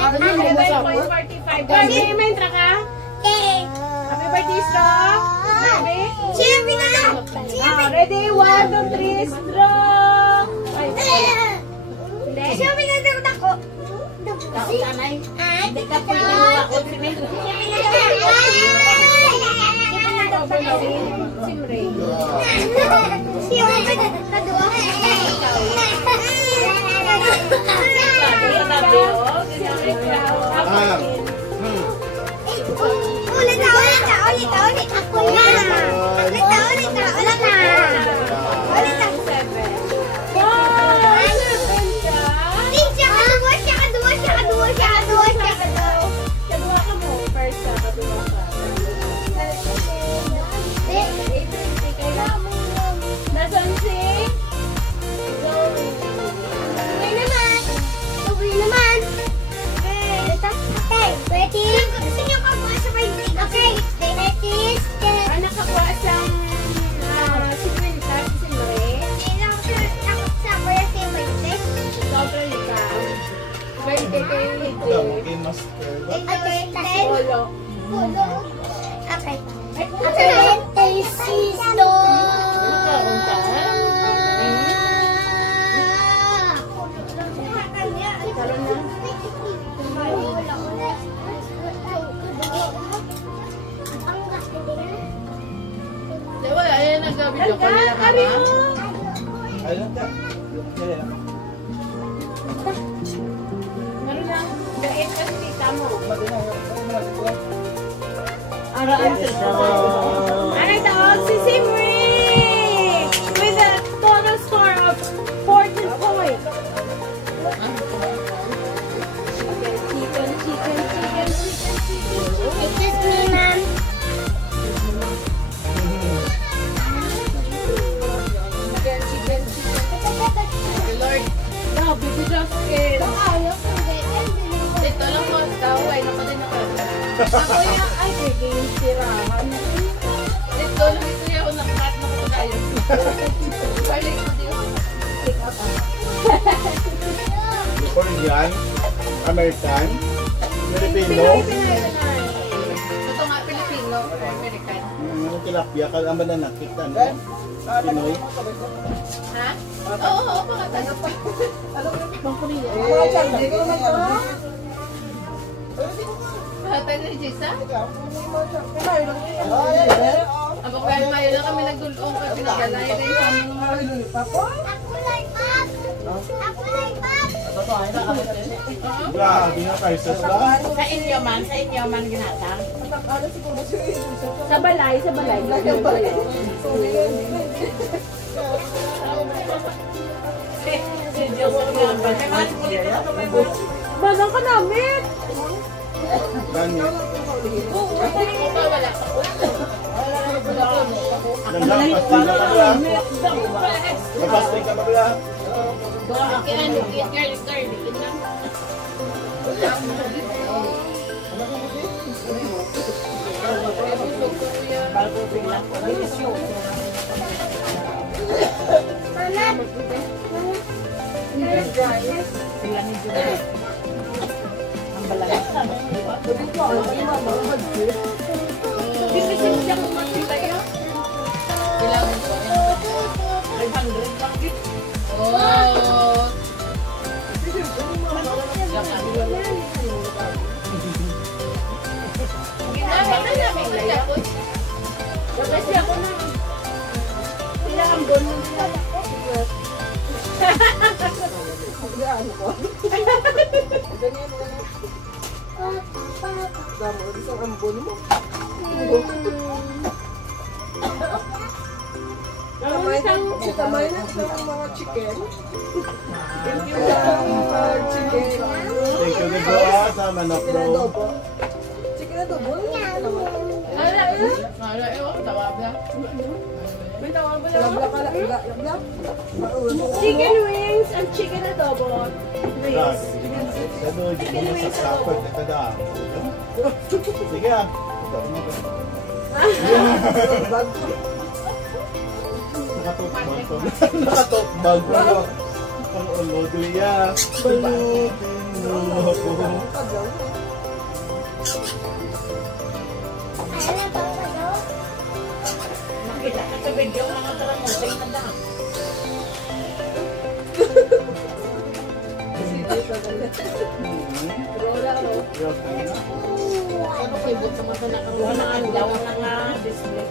11.45. Birthday, may entra ka? Happy birthday, Strong. Baby. Siyempre na lang. Ready? 1, 2, 3, Strong. Ay, Siyempre na lang ako. Hindi ka pwede mo ako sinilo. si Ray. Siyempre na kadua. Ulit na. Ako na. Ulit na. Kadua ka mo. First ka, kadua ka. Nasaan si? Uwi naman. Okay, ready? Gusto niyo ka bukas sa birthday? Okay, let's Ang nakakuha siyang si Quinta, si Ray. Hindi lang sure ako sa birthday birthday. Sobrang ikaw. Birthday kayo ni Game master. Okay, then. Polo. Okay. Birthday sisto. Wala, yan nag-video ko nila ka Ari ba? mo! Ayun ka. Dali lang. Ano lang? Dait ka si tita mo. Araan sa Ano ito? Si Simri! With a total score of 14 points. Okay, chicken. Excuse me, ma'am. Chicken. Lord, No, baby Justin. dito lang mo. Taway, napatin ako. Ako yung ay, game sirahan. Dito lang ito yung nakakat na ko tayo. Balik mo dito. Korean, American, Filipino, Ito nga, Pilipino or American. tilapia, kalaman na nakita no? Pinoy. Ha? Oo, pakatan. Pakatan ni Jessa? Ako kaya mayo lang kami nagdulong kasi pinagdalay na yung aming Grabe nga prices ba? Sa inyo man ginatang. Sa balay. Si Diyos nga ba? Manang ka namin! Ganit. Wala. Nandang pasting ka bagla. Napasting ka bagla. Isang ambon mo. Kamay na isang mga chicken. Thank you sa chicken. Thank you Dibo sa manok Chicken bro. adobo. Chicken adobo. Chicken wings and chicken adobo. Yes. Ano yung sa supper na kada. Sige ah. Nakatokbag ko. Nakatokbag ko. Ang ulo ya. Balutin mo ako. Makita ka sa video mga taramuting na daan. Wala na ang daw na nga display.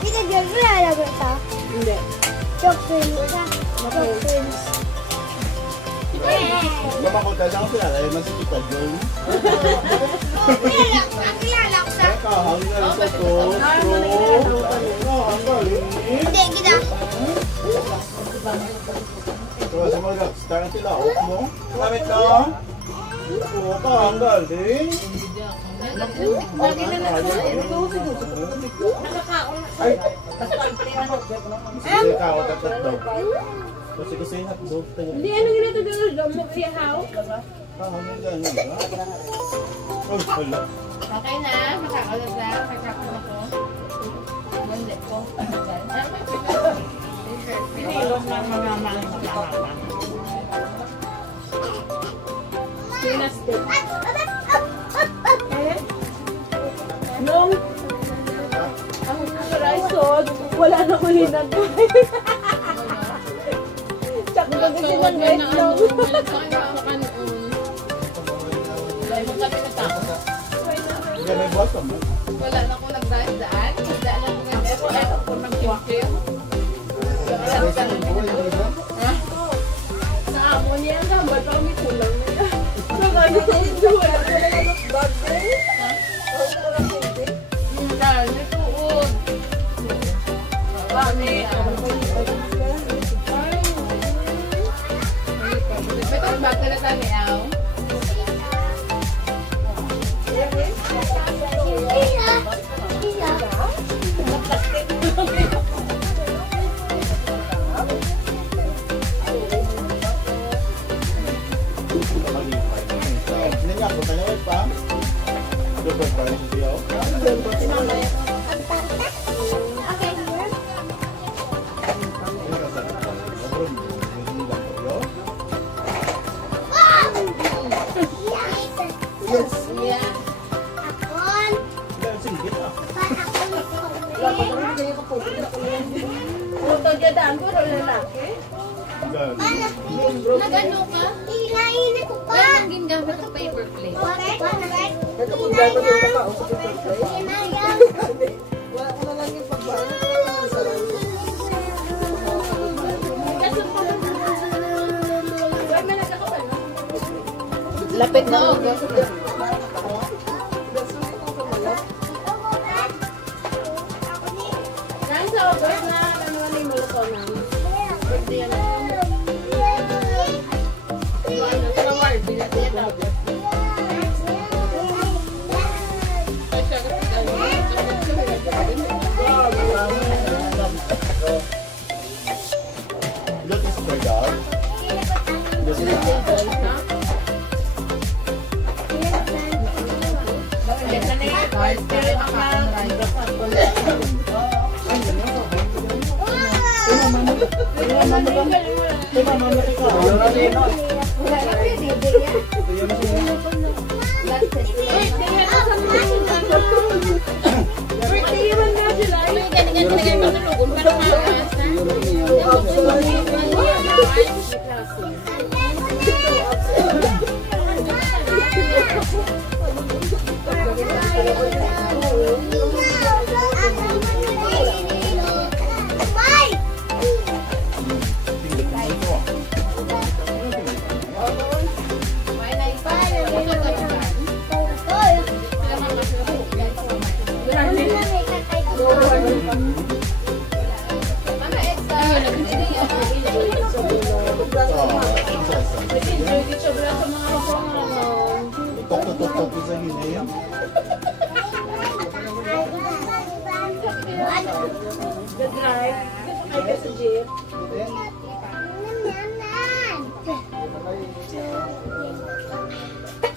Kita dia berada berapa? Hindi. Chocolate. Chocolate. Mama ko talagang sila ay masakit ka dyan. Kilala ko sa. Kahang na sa to. Ang galing. Hindi, kita. So sa mga rockstar sila, off mo. Kamit na. Oo ka, ang galing. Lagi na Ay! Sige ka, o tatat daw. Kasi kasi yung hotdog tayo. Hindi, ano yun ito doon? Domo siya how? Kahang na gano'n ba? Oh, wala. Okay na, makakalat na. Kakakon ako. Hindi ko. Pinilong ng mga makakalaman. Pinastik. Nung ang raison, wala na ko hinagay. Tsak na kasi ng red long. Hindi may bottom. Wala na akong nagdaan-daan. Nagdaan ako ngayon. Wala ako nag-walking. Sa amo niya, ang gambar pa kami kulang niya. Nakayo ko yung duwa. Dahil tuod. Bakit? May tagbag na natin niyaw. Hindi nga po, tayo pa. Super pa rin siya. Puto dyan daan ko, lalaki. Nag-ano ka? Hinahinay ko pa. Ay, naging gamit ang paper plate. Ito kung gano'n yung tao sa pagkakas. Wala ko na lang yung pagbahan. Lapit na ako. Nasa August na, ano naman yung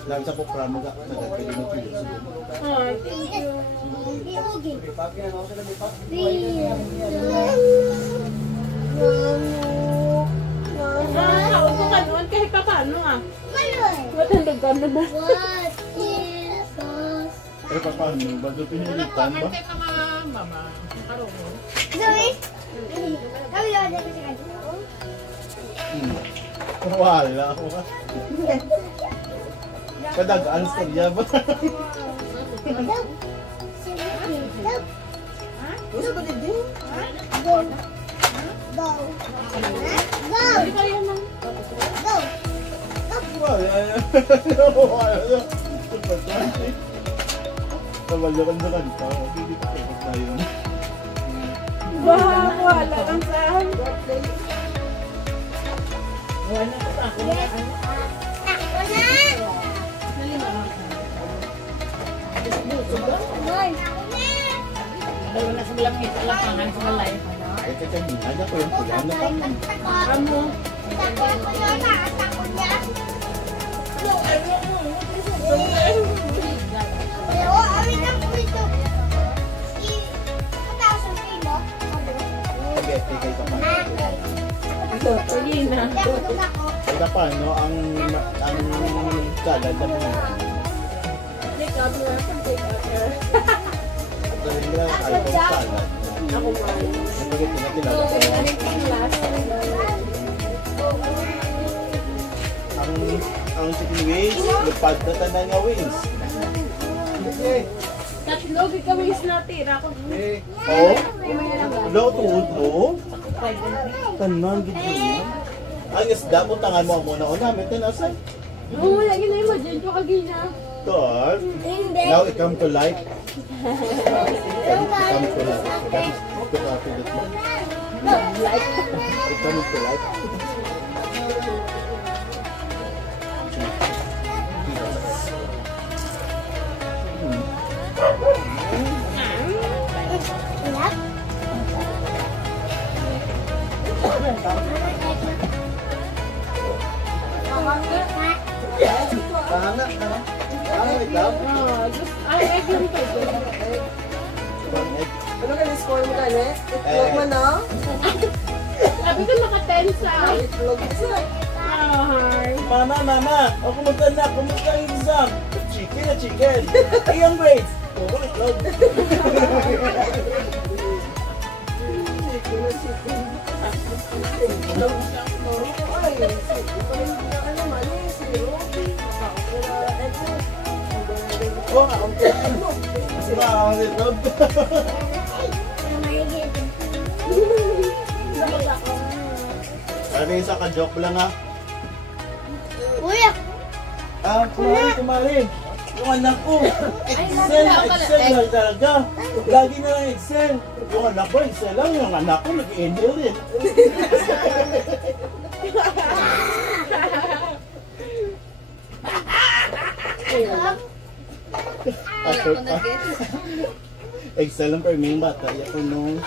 Lang sa pokramo ka, nagkakili mo pilo. Upo ka doon kahit pa paano matandog ka na ba? Eh, paano? Bago pinilitan ba? Wala ako ka. Kadagaan storya ba? Wala ba din din? Go. Go. Wala. Kabalyakan na kanta. Hindi ko kapag tayo. Wala lang saan. Wala na sa ako. Dalawa na sa langit, alangangan sa lalay. Ay, kakagihan ako yung pulang na kami. Ano? Spaghetti kay Kapano. Sige na. Kay Kapano, ang salad na mga. Dahil nila ayaw kong salad. Ako ba? Spaghetti na tinala ko. Ang chicken wings, lupad na tanan nga wings. Tatlo, gagawin na tira ko. Oh? Wala tuod mo? Tanan, gito mo. Ang isda mo, tangan mo muna ko namin. Tinasay. Oo, lagi na yung madyan ko kagina. God. Now it come to life. It come to life. It comes to life. Pahanap ka na? Wait lang. Ay, egg yung to. Ano ka na-score mo ka, ne? Itlog mo, no? Sabi ko naka-10 sa. Itlog isa. Hi. Mama, ako maganda, kumusta ang exam? Chicken na chicken. Iyong grades. Oo, itlog. Ay, ito rin na ka naman eh, zero. Oo, kasi makakang itlog. Ano yung isa ka joke lang ha? Kuya! Kumari. Yung anak ko, Excel lang talaga. Lagi na lang Excel. Yung anak ko, Excel lang. Yung anak ko, nag-email rin. Excel lang per main bata. Iya ko nung...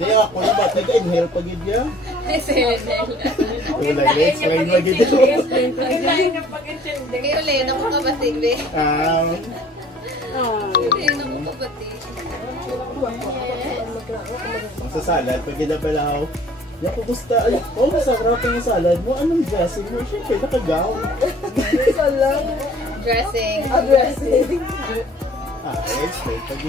Di ako nung bata ka, inhale pag yun niya. Wala na explain mo dito. Lain yung pag-intindi. Ngayon, Lena ko kabating, be. Lena ko kabating. Sa salad, pag ginapalaw, yan ko gusto, ay, masarap yung salad mo. Anong dressing mo? Siyempre, nakagaw. Salad. Dressing. Dressing. Explain. Pag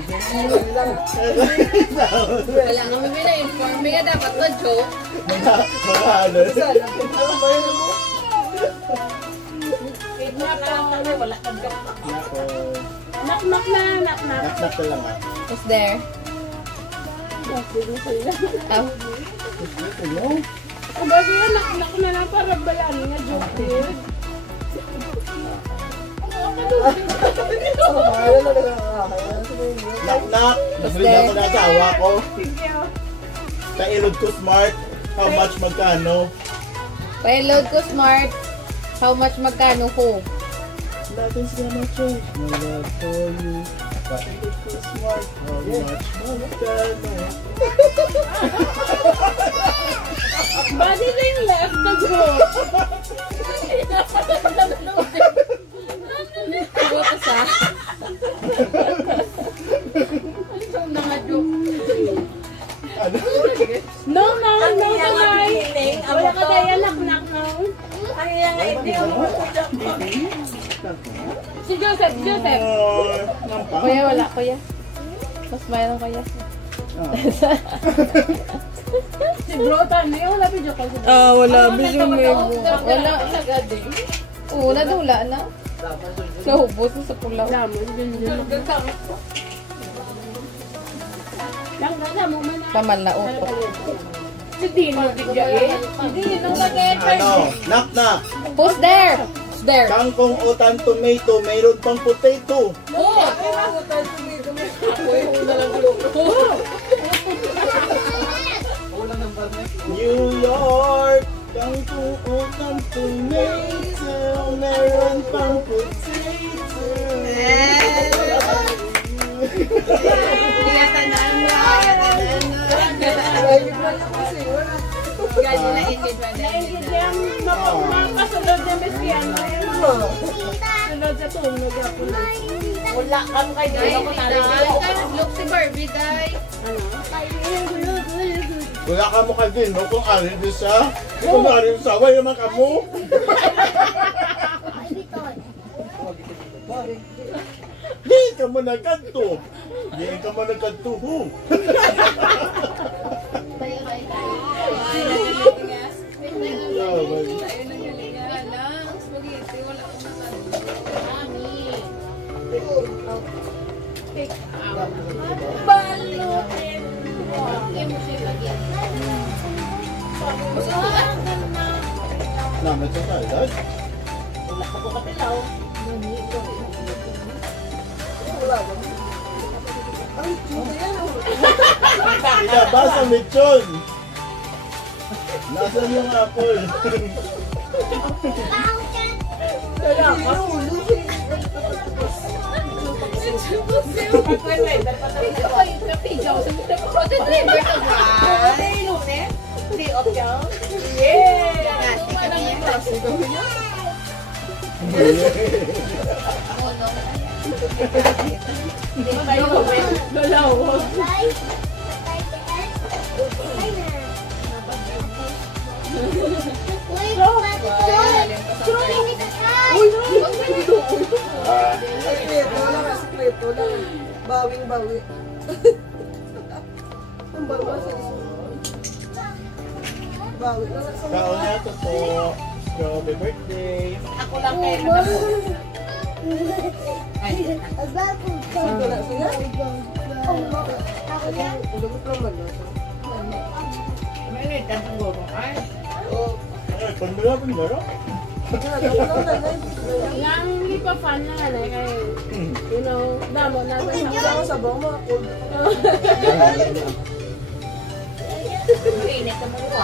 Wala kami bina-inform. May nga dapat na joke. mga ano. Salad. Ano ba yun mo? Wala kang gapa. Knock-knock na, knock-knock. Knock-knock na lang Who's there? Oh. Ano? O bago yan, knock-knock na lang para balaan nga joke. Knock-knock. Nagsalita ko na asawa ko. Kailod ko smart. How much magkano? Payload ko smart. How much magkano ko? Nothing's gonna change my love for you. Kailod ko smart. How much magkano? Body ring left na joke. Buto sa. No, kamay. Wala ka tayo, knock-knock na. Ang iyang hindi mo Si Joseph. Kuya, wala kuya. Mas mayroon kuya. Si Brotan, may wala video call. Wala. Busy mo yun. Wala. Wala na, wala na. Kahubos sa pulaw. Pamal na utok. Si Dino, bigyan. Dino, mag-enter. Ano? Knock-knock. Who's there? Who's there? Kangkong utan tomato, mayroon pang potato. New York, kangkong utan tomato, mayroon pang potato. Naintindihan makasunod na Meskian. Sunod sa tunog ako na. Wala kang kay Dino ko Look si Barbie, day. Wala ka mo ka din, no? Kung arin din siya. Kung arin din siya, wala naman ka mo. Di ka mo nagkanto. Di ka mo nagkanto, ho. Naman sa salad. Wala ka po katilaw. Ilabas ang lechon. Nasaan yung apple? Bawing-bawi. Ang bawa sa iso. Bawi lang. Kaon niya ito po. Happy birthday. Ako lang kayo. Wala sila? Ulubot naman na. May ang guro. Ay. Ay, pandula pa niya. Yang hindi pa fan na nga kay, you know, damo na sa Hindi ako sa bawang mga cold. Init ka mo ito.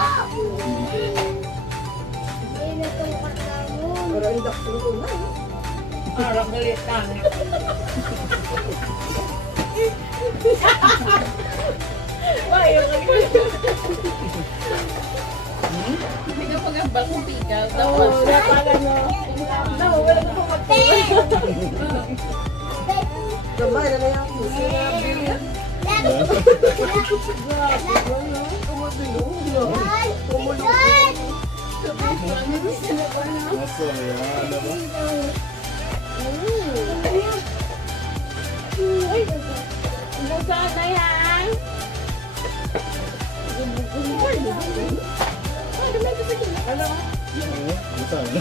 Para induction ko na. Parang galit ka. Hindi ka pag-ambal kung pigal. Oo, napala no. Wala ko magpapala. Gamay na yung puso na bili. Masaya, ano ba? Nasaan na yan? Masaya.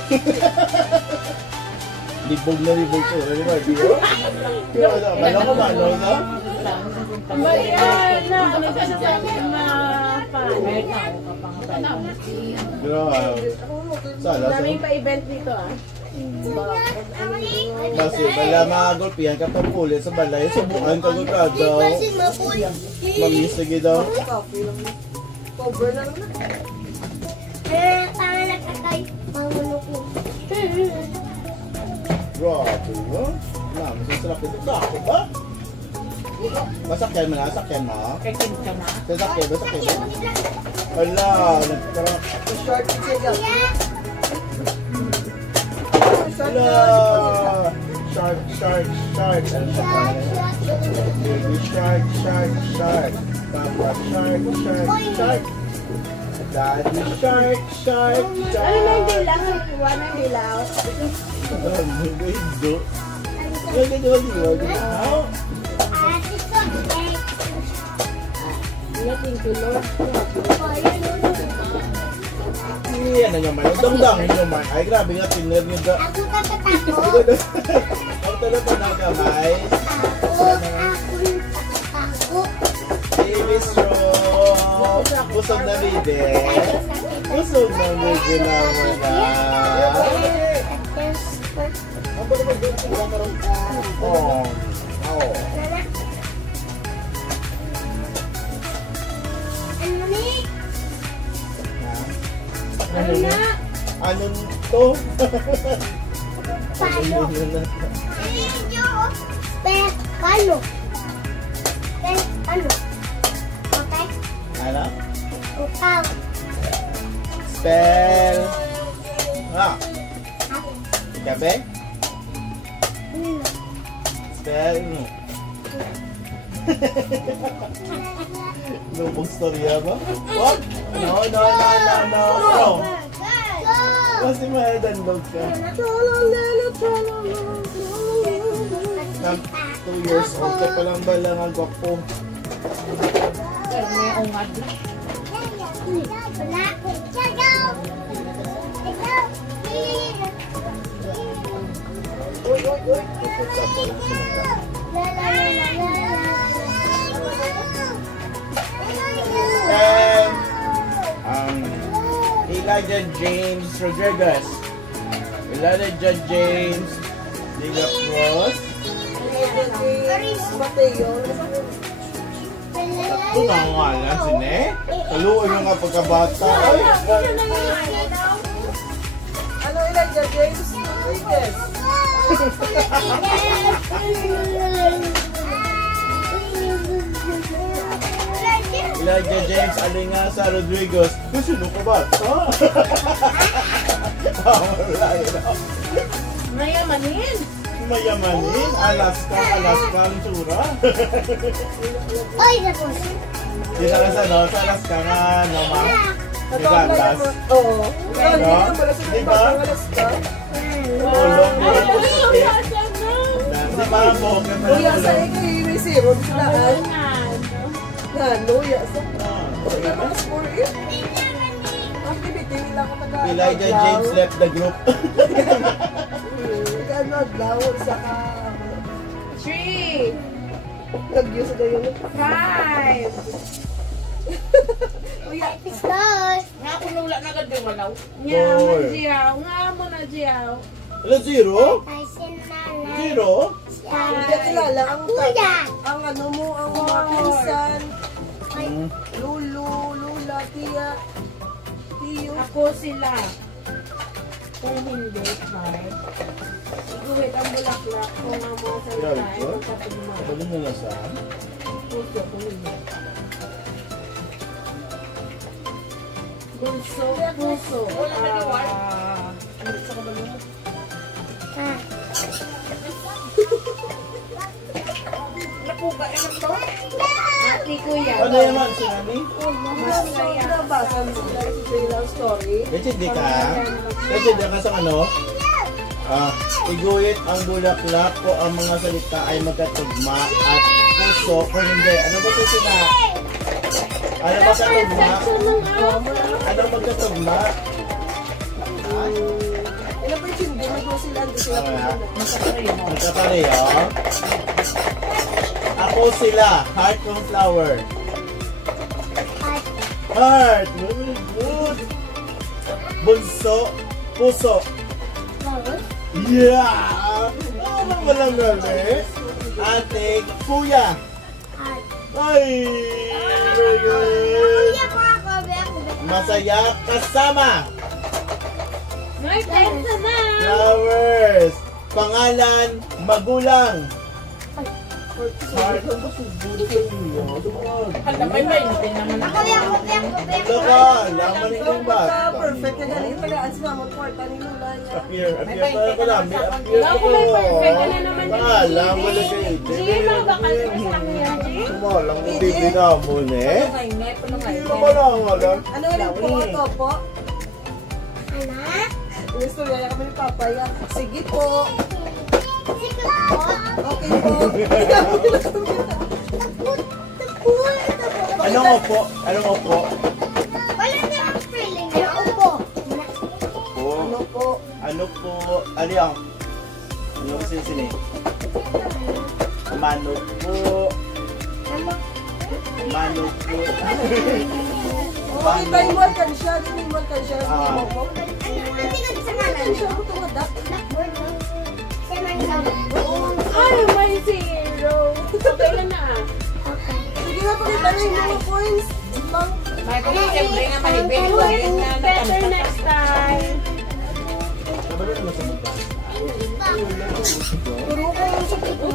Libog na libog ko. Ano ba? Bala ko ba? Ano ka? Mariana, ano ka sa akin na paano? Grabe. Sala, Daming pa-event dito ah. Kasi bala mga gulpihan ka pang pulit sa balay. Subukan ka gulpad daw. Mami, sige daw. Cover na lang na. Grabe ba? Masasarap ito. Sako ba? Masakyan mo na, sakyan mo. Kakin ka na. Sasakyan, masakyan. Wala, nagkarap. Short siya. Wala. Shark, shark, shark. Ano siya pa? Baby shark, shark, shark. Papa shark, shark, shark. Daddy shark, shark, shark. Ano na hindi lang? Iwan na hindi lang. Hindi. Ano nyo man? Dangdangin nyo man. Ay, grabe nga. Tinir nyo da. Ang tala pa na kamay. Baby straw. Busog na baby. Busog na baby naman na. Ang ba naman doon sila karoon? Oo. Oo. Ano na? Ano to? Palo. Palo. Palo. Okay? Ano? Utaw. Spell. Ah. Gabi? Spell. Lubong storya ba? What? No. Kasi mahedan-dog ka. 2 years old ka palang balang ang gwapo. May ungad na. And Elijah James Rodriguez. Elijah James Liga Cross. Mateo. Ito na ang ngalan, sine. Taluan nyo nga pagkabata. Ay, Ano Elijah James? Rodriguez. Elijah James Alingasa Rodriguez. Sino ka ba? Mayamanin. Mayamanin. Alaska ang tsura. Oy, tapos. Di na sa no? Sa Alaska nga, no ma? Nigalas. Oo. No? Di ba? Ulong mo. Di ba mo? Luya sa ikay, may serum sila. Luya sa. Mas for it. Ang binitin lang ako taga. Elijah James left the group. Nagdawon sa ka. 3, Nag-use na yun. 5. Luya. Stars. Nga ako nula na ganda walaw. Nga mo jiyaw. Nga mo na jiyaw. Ano, zero? Ay, sinala. Zero? Hindi ka kilala ang Kuya. ang ano mo, ang mga pinsan. Lula, tiya, tiyo. Ako sila. Kung hindi, bye. Iguhit ang bulaklak kung ang mga salita Grabe ay ko. magkapagmahal. Kabalin na lang saan? Puso ko hindi. Bunso, puso. Ate kuya. Ano naman si Nani? Nabasa sila yung story. Kasi di ka sa ano? Iguhit ang bulaklak ko ang mga salita ay magkatugma at puso ko hindi. Ano ba ito sila? Ano ba katugma? Ano magkatugma? Ilan pa yung hindi? Mag-go sila. Hindi sila Magkakareho? Ako sila. Heart ng flower. Heart. Very good. Bunso. Puso. Yeah! Ano walang gabi? Ate, kuya. Ay! Very good. Masaya kasama. Flowers. Pangalan, magulang. Lokal, laman yung bat. Perfect na ganito. Tagaan si Mama Porta ni Lula niya. Appear ka lang. Appear ko. Pangalan, wala kayo. Sumalang mo bibi na muna eh. Sumalang wala. Ano ulit po ito po? Gusto niya kami ni Papaya. Sige po. Okay po. Ano mo po? Ano mo po? Wala na ang feeling niya. Upo. Ano po? Ano po? Ano yan? Ano ko sinisini? Mano po. Mano po. Oh, iba-iba kan siya. Iba-iba kan siya. Hindi ka sa kanan. Siya ko tumadak. Ay, may zero. Okay lang na. Sige nga, pakita na yung mga points. Better next time. Puro ko yung sa puto.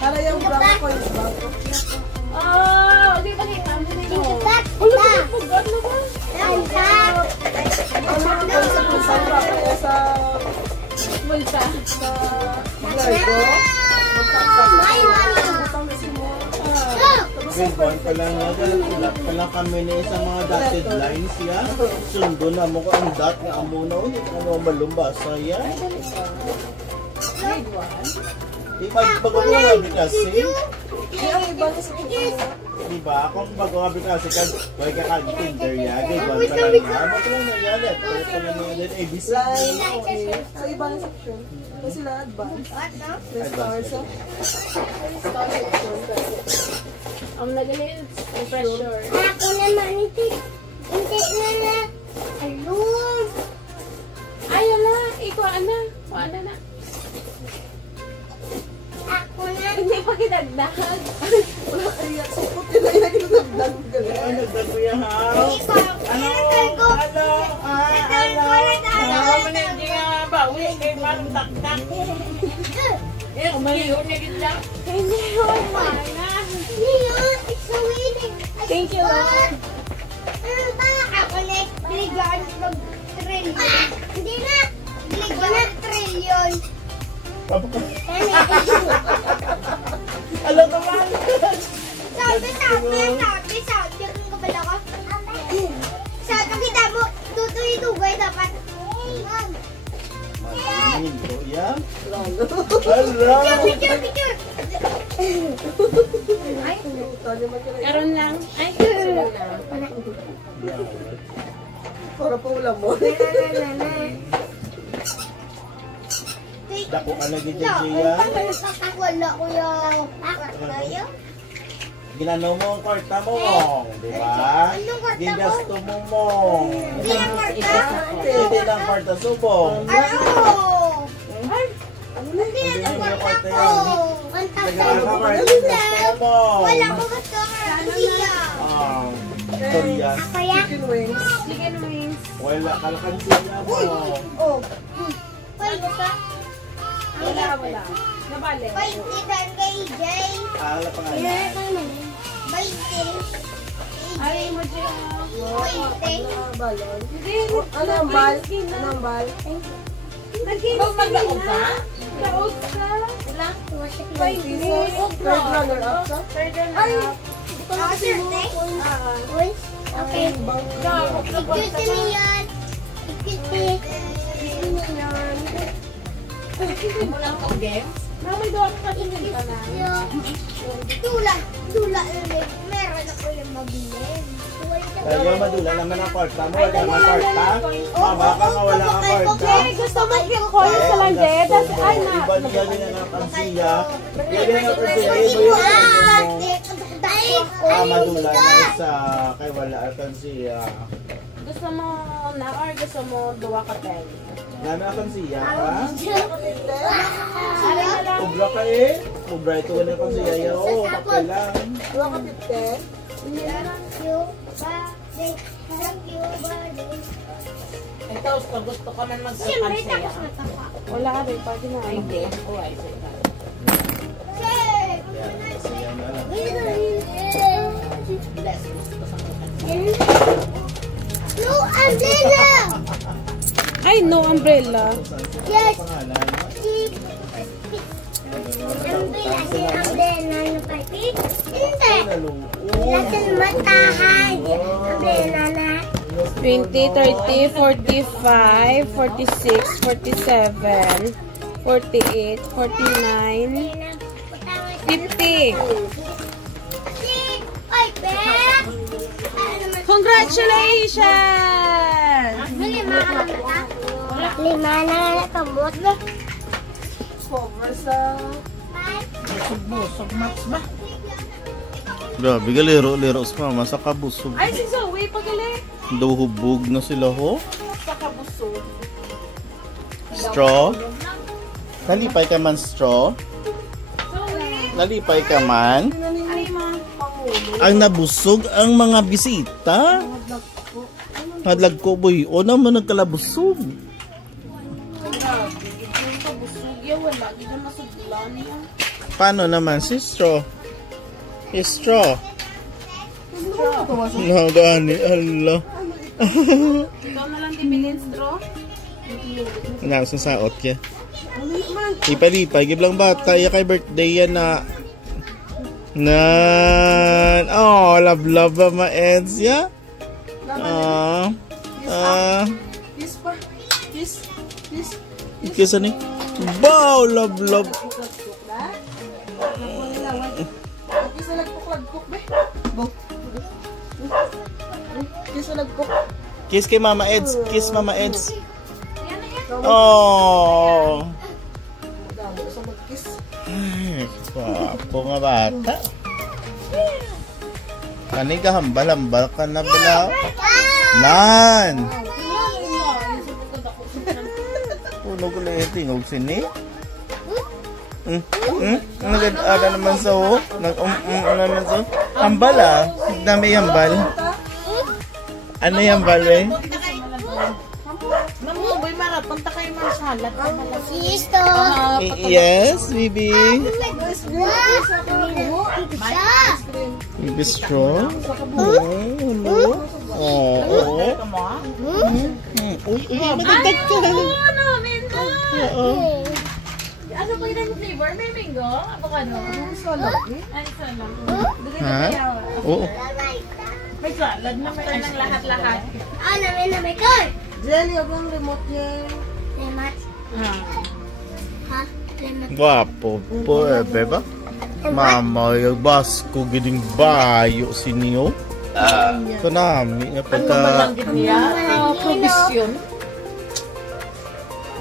Para yung brown coins ba? Oh, okay pa kayo. Sa Multa. Largo. Grade 1 pa lang nga. Tulak pa lang kami na sa mga dotted lines yan. Sundo na mo ko ang dot nga amuna. Ano malumbasa yan? Grade 1? Bago ko nga kasi. ang iba na sa puto. Diba? Kung bago nga kasi huwag ka kag-tinder yan. Grade 1 pa lang nga. Ba't lang nangyari? Kaya pa lang nangyari. ABC. Line, okay. Sa iba na section. Kasi sila advance. Restars. Ang nagalil, pressure. Ako naman, hindi na. Ayun. Ay, ala, ikaw, ana. O, ana na. Ako na. Hindi pa kinagdag. Wala kaya. Sipot nila yung nagdagdag. Ano nagdagdag ha? Ano? Hindi ko mana. Thank you, Lord. Ako na, trillion. Hindi na. Trillion. Alam naman! Sabi, kung kabala ko. Sabi, kita mo, tutuloy-tugay dapat. Maraming ko yan. Picture, picture. Ay, karon lang. Ay, karon lang. Para po ulam mo. Dako ka lagi dyan siya. Wala ko yung tayo. Ginanaw mo ang kwarta mo. Diba? Gigasto mo mo. Hindi ang kwarta. Hindi lang kwarta subong. Ano? Hindi na ang kwarta ko. Ang tagal mo. Wala ko gusto ka. Korea. Ako yan. Chicken wings. Chicken wings. Wala kalakan siya mo. Oh. Wala. Nabali. 20 dan kay Jay. Wala pa nga. 20 kay Ay, mo dyan. Balon. Ano ang bal? Ano ang bal? Nag-inis ka nila. Naog ka. Ilang? Third runner up ka? Third runner up. Okay. Ikit mo yan. Ikit mo yan. Mo lang ang games? May doon ka din ka na. Dula ulit. Meron ako yung mabilis. Tayo madula naman ang kwarta mo. Wala naman kwarta. Baka nga wala ang kwarta. Okay, gusto mo yung coin sa lande. Tapos, ay na. Iba niya din ang kansiya. Iba din ang kansiya. Iba yung madula na sa kay wala ang kansiya. Gusto mo na or gusto mo duwa ka pen? Nana ang kansiya ka? Ari na lang. Ubra ka eh. Ubra ito ka na kansiya. Oo, tapay lang. Dua ka 50? Ito, pag gusto ka man Siyempre, magsakansiya. tapos natapa. Wala ka rin. Pwede na. Hindi. Oh, I see. Yan, kansiya na lang. Less gusto ko sa No umbrella! Ay, no umbrella. Yes! Pangalan. Umbrella yung pipit? Hindi! Lalo. Natin matahan! Umbrella na. 20, 30, 45, 46, 47, 48, 49, 50. Ay, Beth! Congratulations! Lima na nakambot. Cover sa... busog match ba? Grabe ka liro sa mama sa kabusog. Ay, si Zoe, pagaling. Daw hubog na sila ho. Sa kabusog. Straw? Nalipay ka man straw? Nalipay ka man? Ang nabusog ang mga bisita. Hadlag ko boy. O naman nagkalabusog. Wala, di na masuglan yan. Paano naman si straw? Si straw. Nagani, Allah. Ikaw na lang dibilin straw. Ano sa saot kya? Ipalipay, giblang bata. Iya kay birthday yan na. Oh, love ba ma-eds ya? This pa. This. Kisa ni? Wow, love. Kisa lagpok be. Bok. Kisa lagpok. Kiss kay Mama Eds. Kiss Mama Eds. Oh. Damo sa mag-kiss. Ay, guwapo nga bata. Kani ka hambal ka na bala. Nan. Puno ko lang yung tingog sini. Nagad-ada naman sa o. Ano naman sa o. Hambal ah. Dami hambal. Ano yung hambal eh? Mamuboy mara, punta kayo man sa halat. Sisto! Yes, baby. Baby straw. Hello. Oo. Uy, matagtag ka. Oo. Ano ba yung flavor? May mango? Avocado? Ay, salad. Ha? Oo. May salad na may ng lahat-lahat. Ah, namin ko! Jelly, huwag lang remote niya. Lemat. Ha? Lemat. Guwapo po eh, beba. Mama, yung basko gining bayo sinyo. Kanami nga pagka... Malangit niya, provision.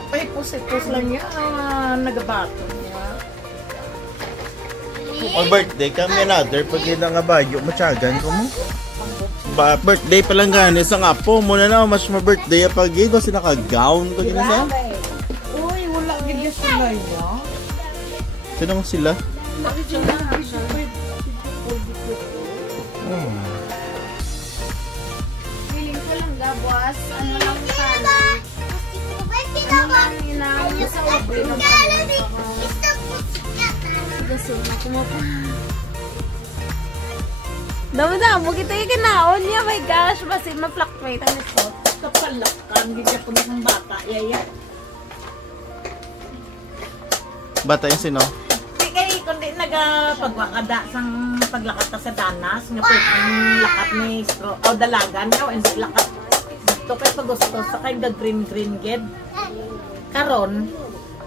Ay, pusit-pus lang niya, nagabato niya. On birthday kami another pag yun nga bayo, matyagan ko mo. Birthday pa lang gani sa nga po muna na mas ma-birthday pag yun kasi naka-gown ko gina sa. Uy, wala ganyan sila niya. Sino nga sila? Feeling ko lang gabwas. Ano lang sana. Ano lang inang sa obre ng gusto na kumapa. Damo-damo kita yung kinaon niya. My gosh, basi ma-fluctuate ang ito. Kapalakan, hindi ako ng bata. Yaya. Bata yung sino? Di kayo, kundi nagpagwakada sang paglakat ka sa danas. Nga po yung lakat ni Stro. O dalagan nga, hindi lakat. Ito kayo pag gusto sa kayo green ged. Karon,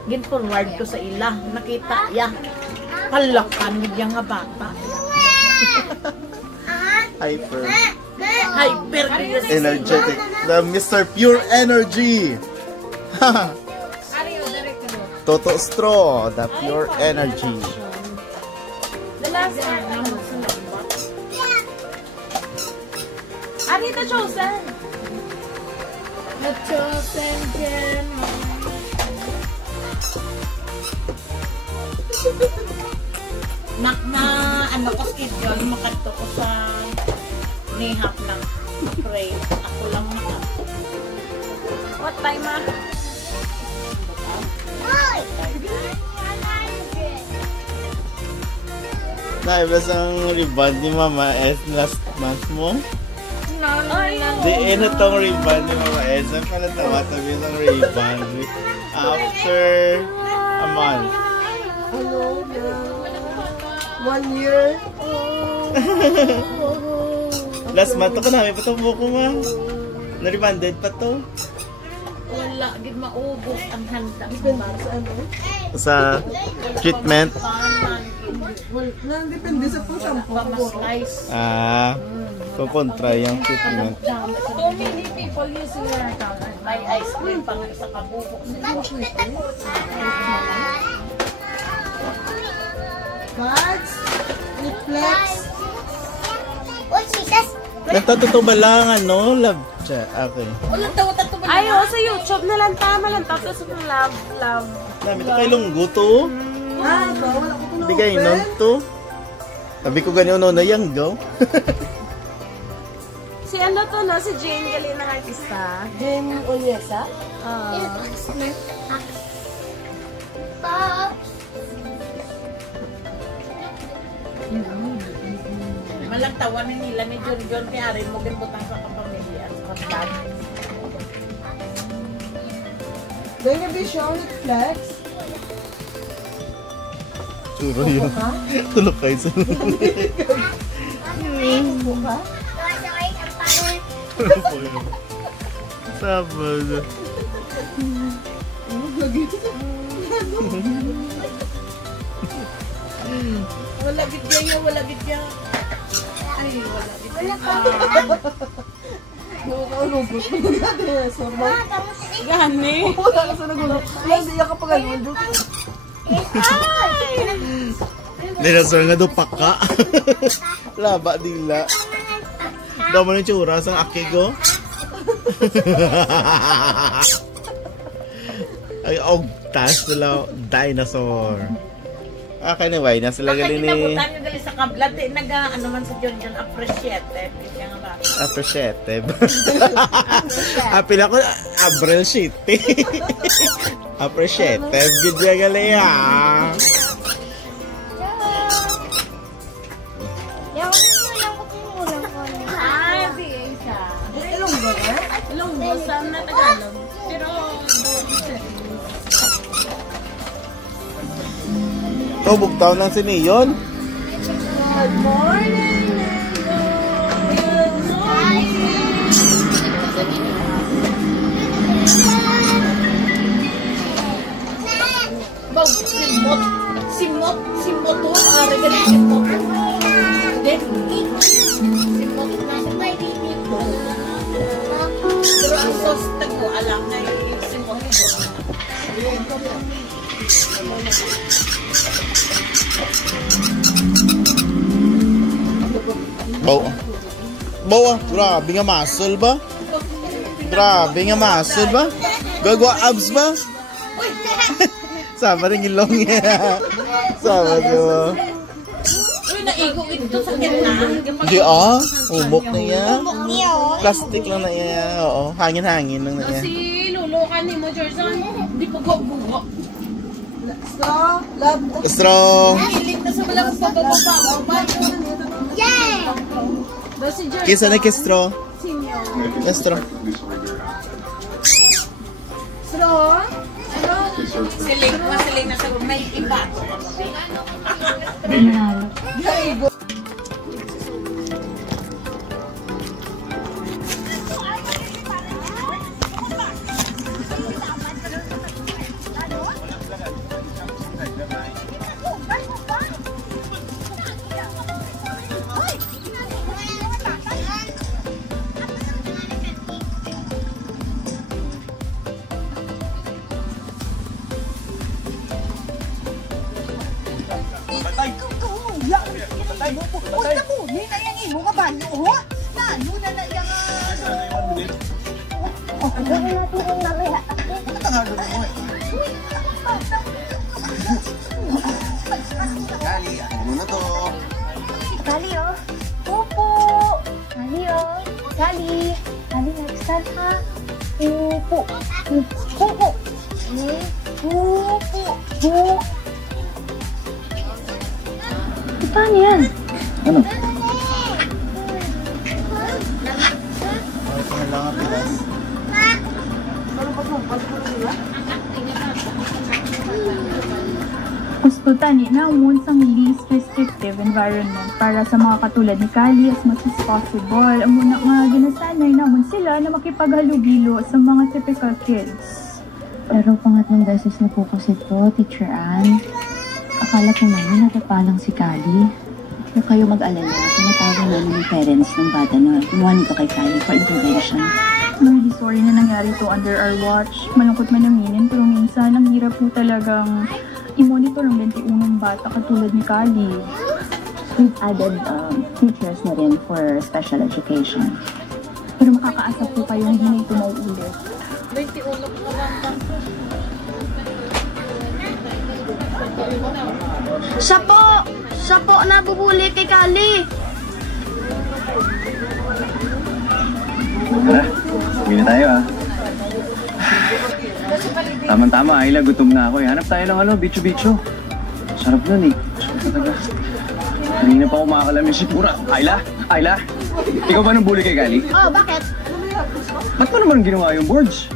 gin-forward ko sa ila. Nakita, ya. Palakan, hindi nga bata. Hyper. Hyper. Energetic. The Mr. Pure Energy. Toto Straw, the pure energy. The last one. Ari, the chosen. The chosen gem. Ano ko schedule, makadto ko sa nihap ng pray. Ako lang naka. What time ah? Naibas ang ribbon ni Mama S last month mo? Di ino tong ribbon ni Mama S. Ang pala tawa sabi ng ribbon after a month. Hello, 1 year. Last month ka namin pa itong buko ma. Na-rebanded pa to. Wala, gid maubos ang handa. Sa treatment. Depende sa po shampoo. Kukontra yung treatment. So many people using your account. May ice cream pa nga sa kabubok. Cards, Netflix. Nagtatuto ba lang ano? Love chat. Okay. Ayo, sa YouTube na lang tama lang. Tapos love. Dami ito kay Lunggo to. Wala ko po na Bigay nun to. Sabi ko ganyan na yan, go. Si ano to, no? Si Jane Galing ng artista. Jane Onyesa? Malang tawanin nila ni John kaya rin mo ginbutang sa kapamilya. Ganyan din siya, Netflix. Churo yun. Tulog kayo sa Buka? Sabad. Wala bigyan. Ay, wala bigyan. Nakakalugot. Sorry. Gani. Wala ka sa nagulog. Wala, hindi ka pa ganun. Dinasar nga do paka. Laba dila. Daw mo ng tsura sang akigo. Ay, tas sila dinosaur. Anyway, nasa lagal ni... Nakakitabutan nyo dali sa kablat. Ano man sa John appreciated. Appreciated. Apila ko, Abril City. Appreciated. Good ya gali ya. Ilonggo sa na Tagalog. Pero Bugtaw ng siniyon. good morning. Simot to. Regalin simot. Simot na sa may bibig ko. Pero ang sostag ko, alam na yung simot ko. Bawa, grabe nga muscle ba? Grabe nga muscle ba? Gagawa abs ba? Sama rin ilong niya. Sama diba? Uy, naigo ito sa gitna. Di umok na yan. Plastic lang na yan. Oo, hangin-hangin lang na yan. Si Lolo ka ni mo, Jordan. Di pa bugo. Straw, love. Strong. Hilig na sa walang pababa. Yeah! Kiss na kiss straw. Yes, straw. Straw? Siling na sa may iba. Kali, ano na to? Kali, oh. Pupo. Kali, oh. Kali. Kali, next time, ha? Pupo. Pupo. Pupo. Pupo. Paano yan? Ano? Ay, kailangan pilas. Gusto tani na umunsang least restrictive environment para sa mga katulad ni Kali as much as possible. Ang muna nga ginasanay naman sila na makipaghalugilo sa mga typical kids. Pero pangatlong beses na po kasi to, Teacher Ann. Akala ko namin natapalang si Kali. Huwag kayo mag-alala. Pinatawag namin ng parents ng bata na inuwanin ka kay Kali for intervention. I'm really sorry na nangyari to under our watch. Malungkot man aminin, pero minsan ang hirap po talagang i-monitor ang 21 bata katulad ni Kali. We've added teachers na rin for special education. Pero makakaasa po kayo hindi na ito mauulit. 21 naman. Siya po nabubuli kay Kali. Tara, uwi na tayo ah. Tama-tama, Ayla, gutom na ako eh. Hanap tayo ng bicho-bicho. Sarap nun eh. Kanina pa ako makakalamin si Pura. Ayla, ikaw ba nang bully kay Kali? Oh, bakit? Ba't mo naman ginawa yung boards?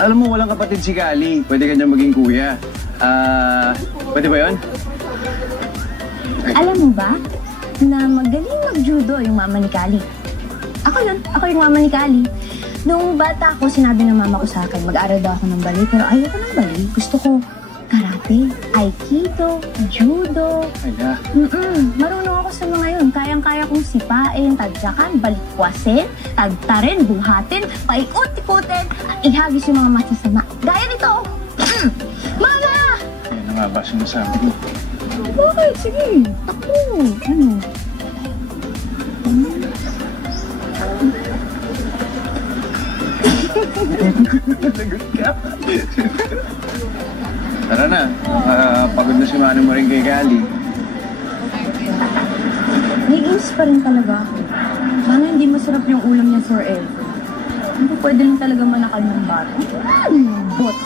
Alam mo, walang kapatid si Kali. Pwede ka niya maging kuya. Pwede ba yun? Alam mo ba na magaling mag-judo yung mama ni Kali? Ako yun. Ako yung mama ni Kali. Nung bata ako, sinabi ng mama ko sa akin, mag-aaral daw ako ng ballet, pero ayoko ng ballet. Gusto ko karate, aikido, judo. Ayla. Marunong ako sa mga yun. Kayang-kaya kong sipain, tadyakan, balikwasin, tagtarin, buhatin, paikot-ikutin, at ihagis yung mga masasama. Gaya nito! Mama! Yan na nga ba sinasabi ko? Bakit? Sige. Takbo. Ano? Lagot ka. Tara na. Pagod na si Mano mo rin kay Kali. Naiinis pa rin talaga ako. Sana hindi masarap yung ulam niya forever. Hindi pwede lang talaga manakal ng bata. Bot.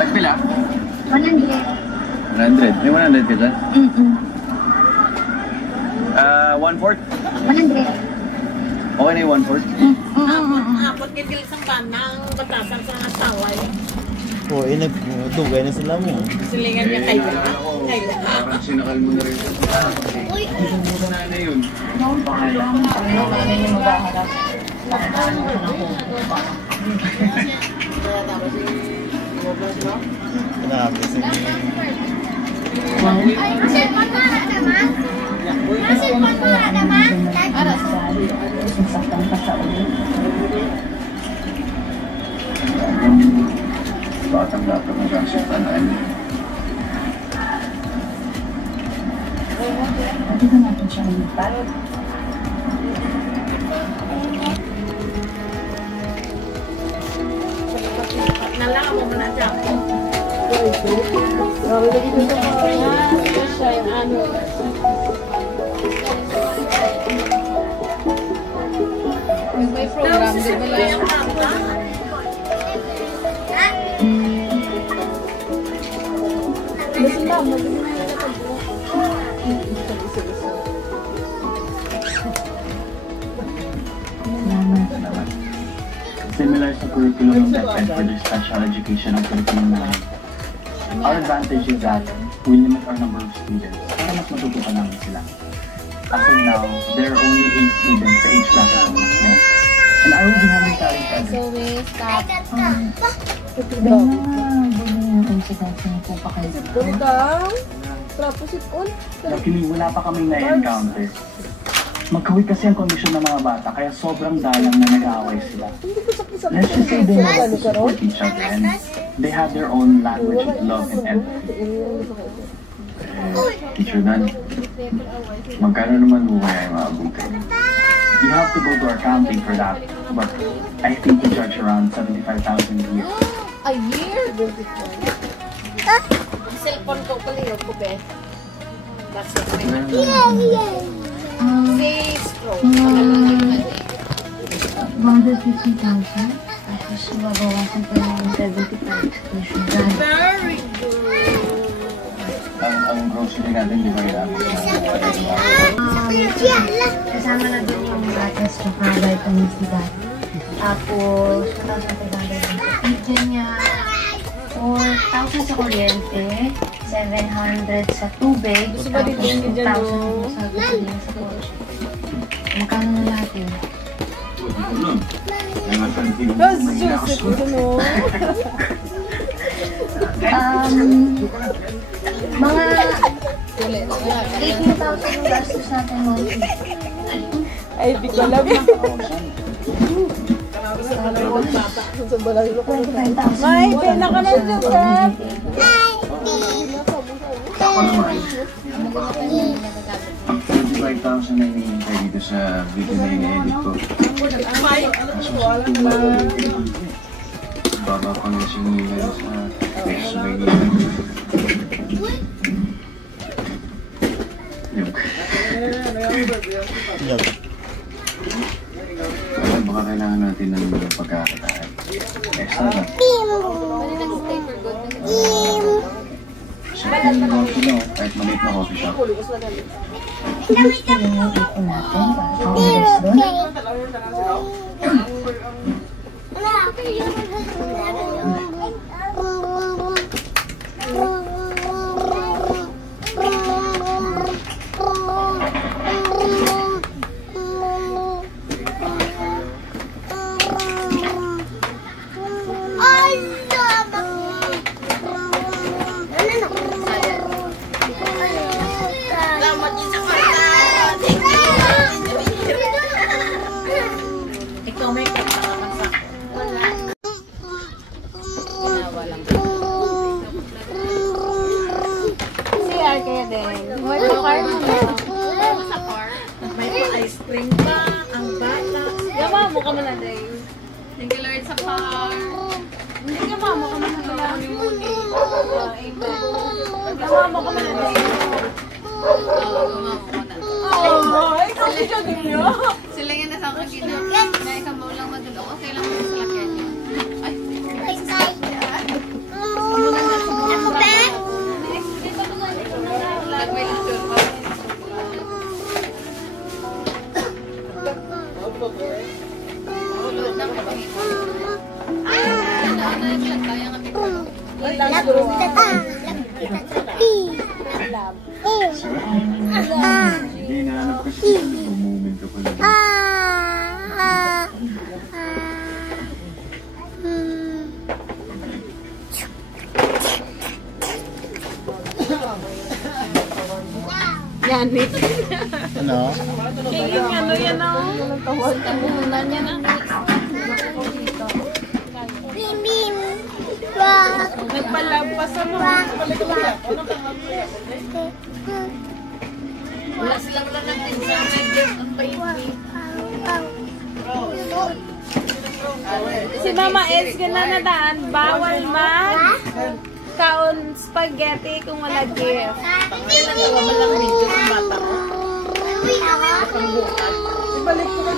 Tagpila? 100. 100. May 100 ka dyan? 1/4? 100. Okay na yung 1/4? Apot kikil sa panang batasan sa asaway. Oo, nagdugay na sila mo. Silingan niya kay Ayla. Parang sinakal mo na rin. Uy! Mura na yun. Noon pa kailangan tayo namin yung maghaharap. Grabe, sige. Kasi pagkara naman. Kasi pagkara naman. Sasaktan pa sa ulit. Batang dapat magkakasaktan na ano. Pwede ba natin siyang lipat? Nalaman mo na dyan. Siya yung ano. May program, di ba lang yung mama? curriculum ng DepEd for their special education ng Filipino namin. Our advantage is that we limit our number of students para mas matutukan namin sila. As of now, there are only 8 students sa age bracket ng namin. And I will be having talent edit. So we stop. Luckily, wala pa kaming na-encounter. Magkawit kasi ang kondisyon ng mga bata, kaya sobrang dalang na nag-aaway sila. Let's just say they know to support each other and they have their own language of love and empathy. Teacher Dan, magkano naman mo kaya yung maabutin? You have to go to our accounting for that, but I think we charge around 75,000 a year. A year? Cellphone ko pala yun ko, be. That's what I meant. Say stroke. 150,000. Tapos mabawasan pa ng 75,000. Very good. Ang grocery natin, di ba yun? Kasama na doon yung gatas tsaka vitamins ni Dad. Tapos, 1,500 yung kitchen niya. 4,000 sa kuryente. 700 sa tubig. Tapos, 2,000 sa gasolina sa kotse. Magkano na lahat yun? Mga 18,000 yung gastos natin monthly. Ay, di ko alam. May, pinaka na dyan, Seth. 25,000 na hinihintay dito sa video na in-edit ko. Baba pang sinigay sa text na baka kailangan natin ng pagkakataan. Extra na. So, kahit maliit na coffee shop. Gusto yung ipon natin para sa oras doon? Sila yung nasa akin ginagawa. Kaya ka mo lang madulog. Okay lang mo sila kanya. Ay, ako ba? Lagway lang doon. Ulod na ka bang ito? Ano yung kaya nga bito? Hindi nahanap kasi sa moment ka pala. Yanit. Ano? Yung ano yan o. Tabunan niya na. Bim. Nagpalampas mo. Wala silang lang natin sa medyo ang baby. Si Mama Els gananadaan, bawal kaon spaghetti kung wala gift. Kailan daw ba lang medyo ng bata ko? Ibalik ko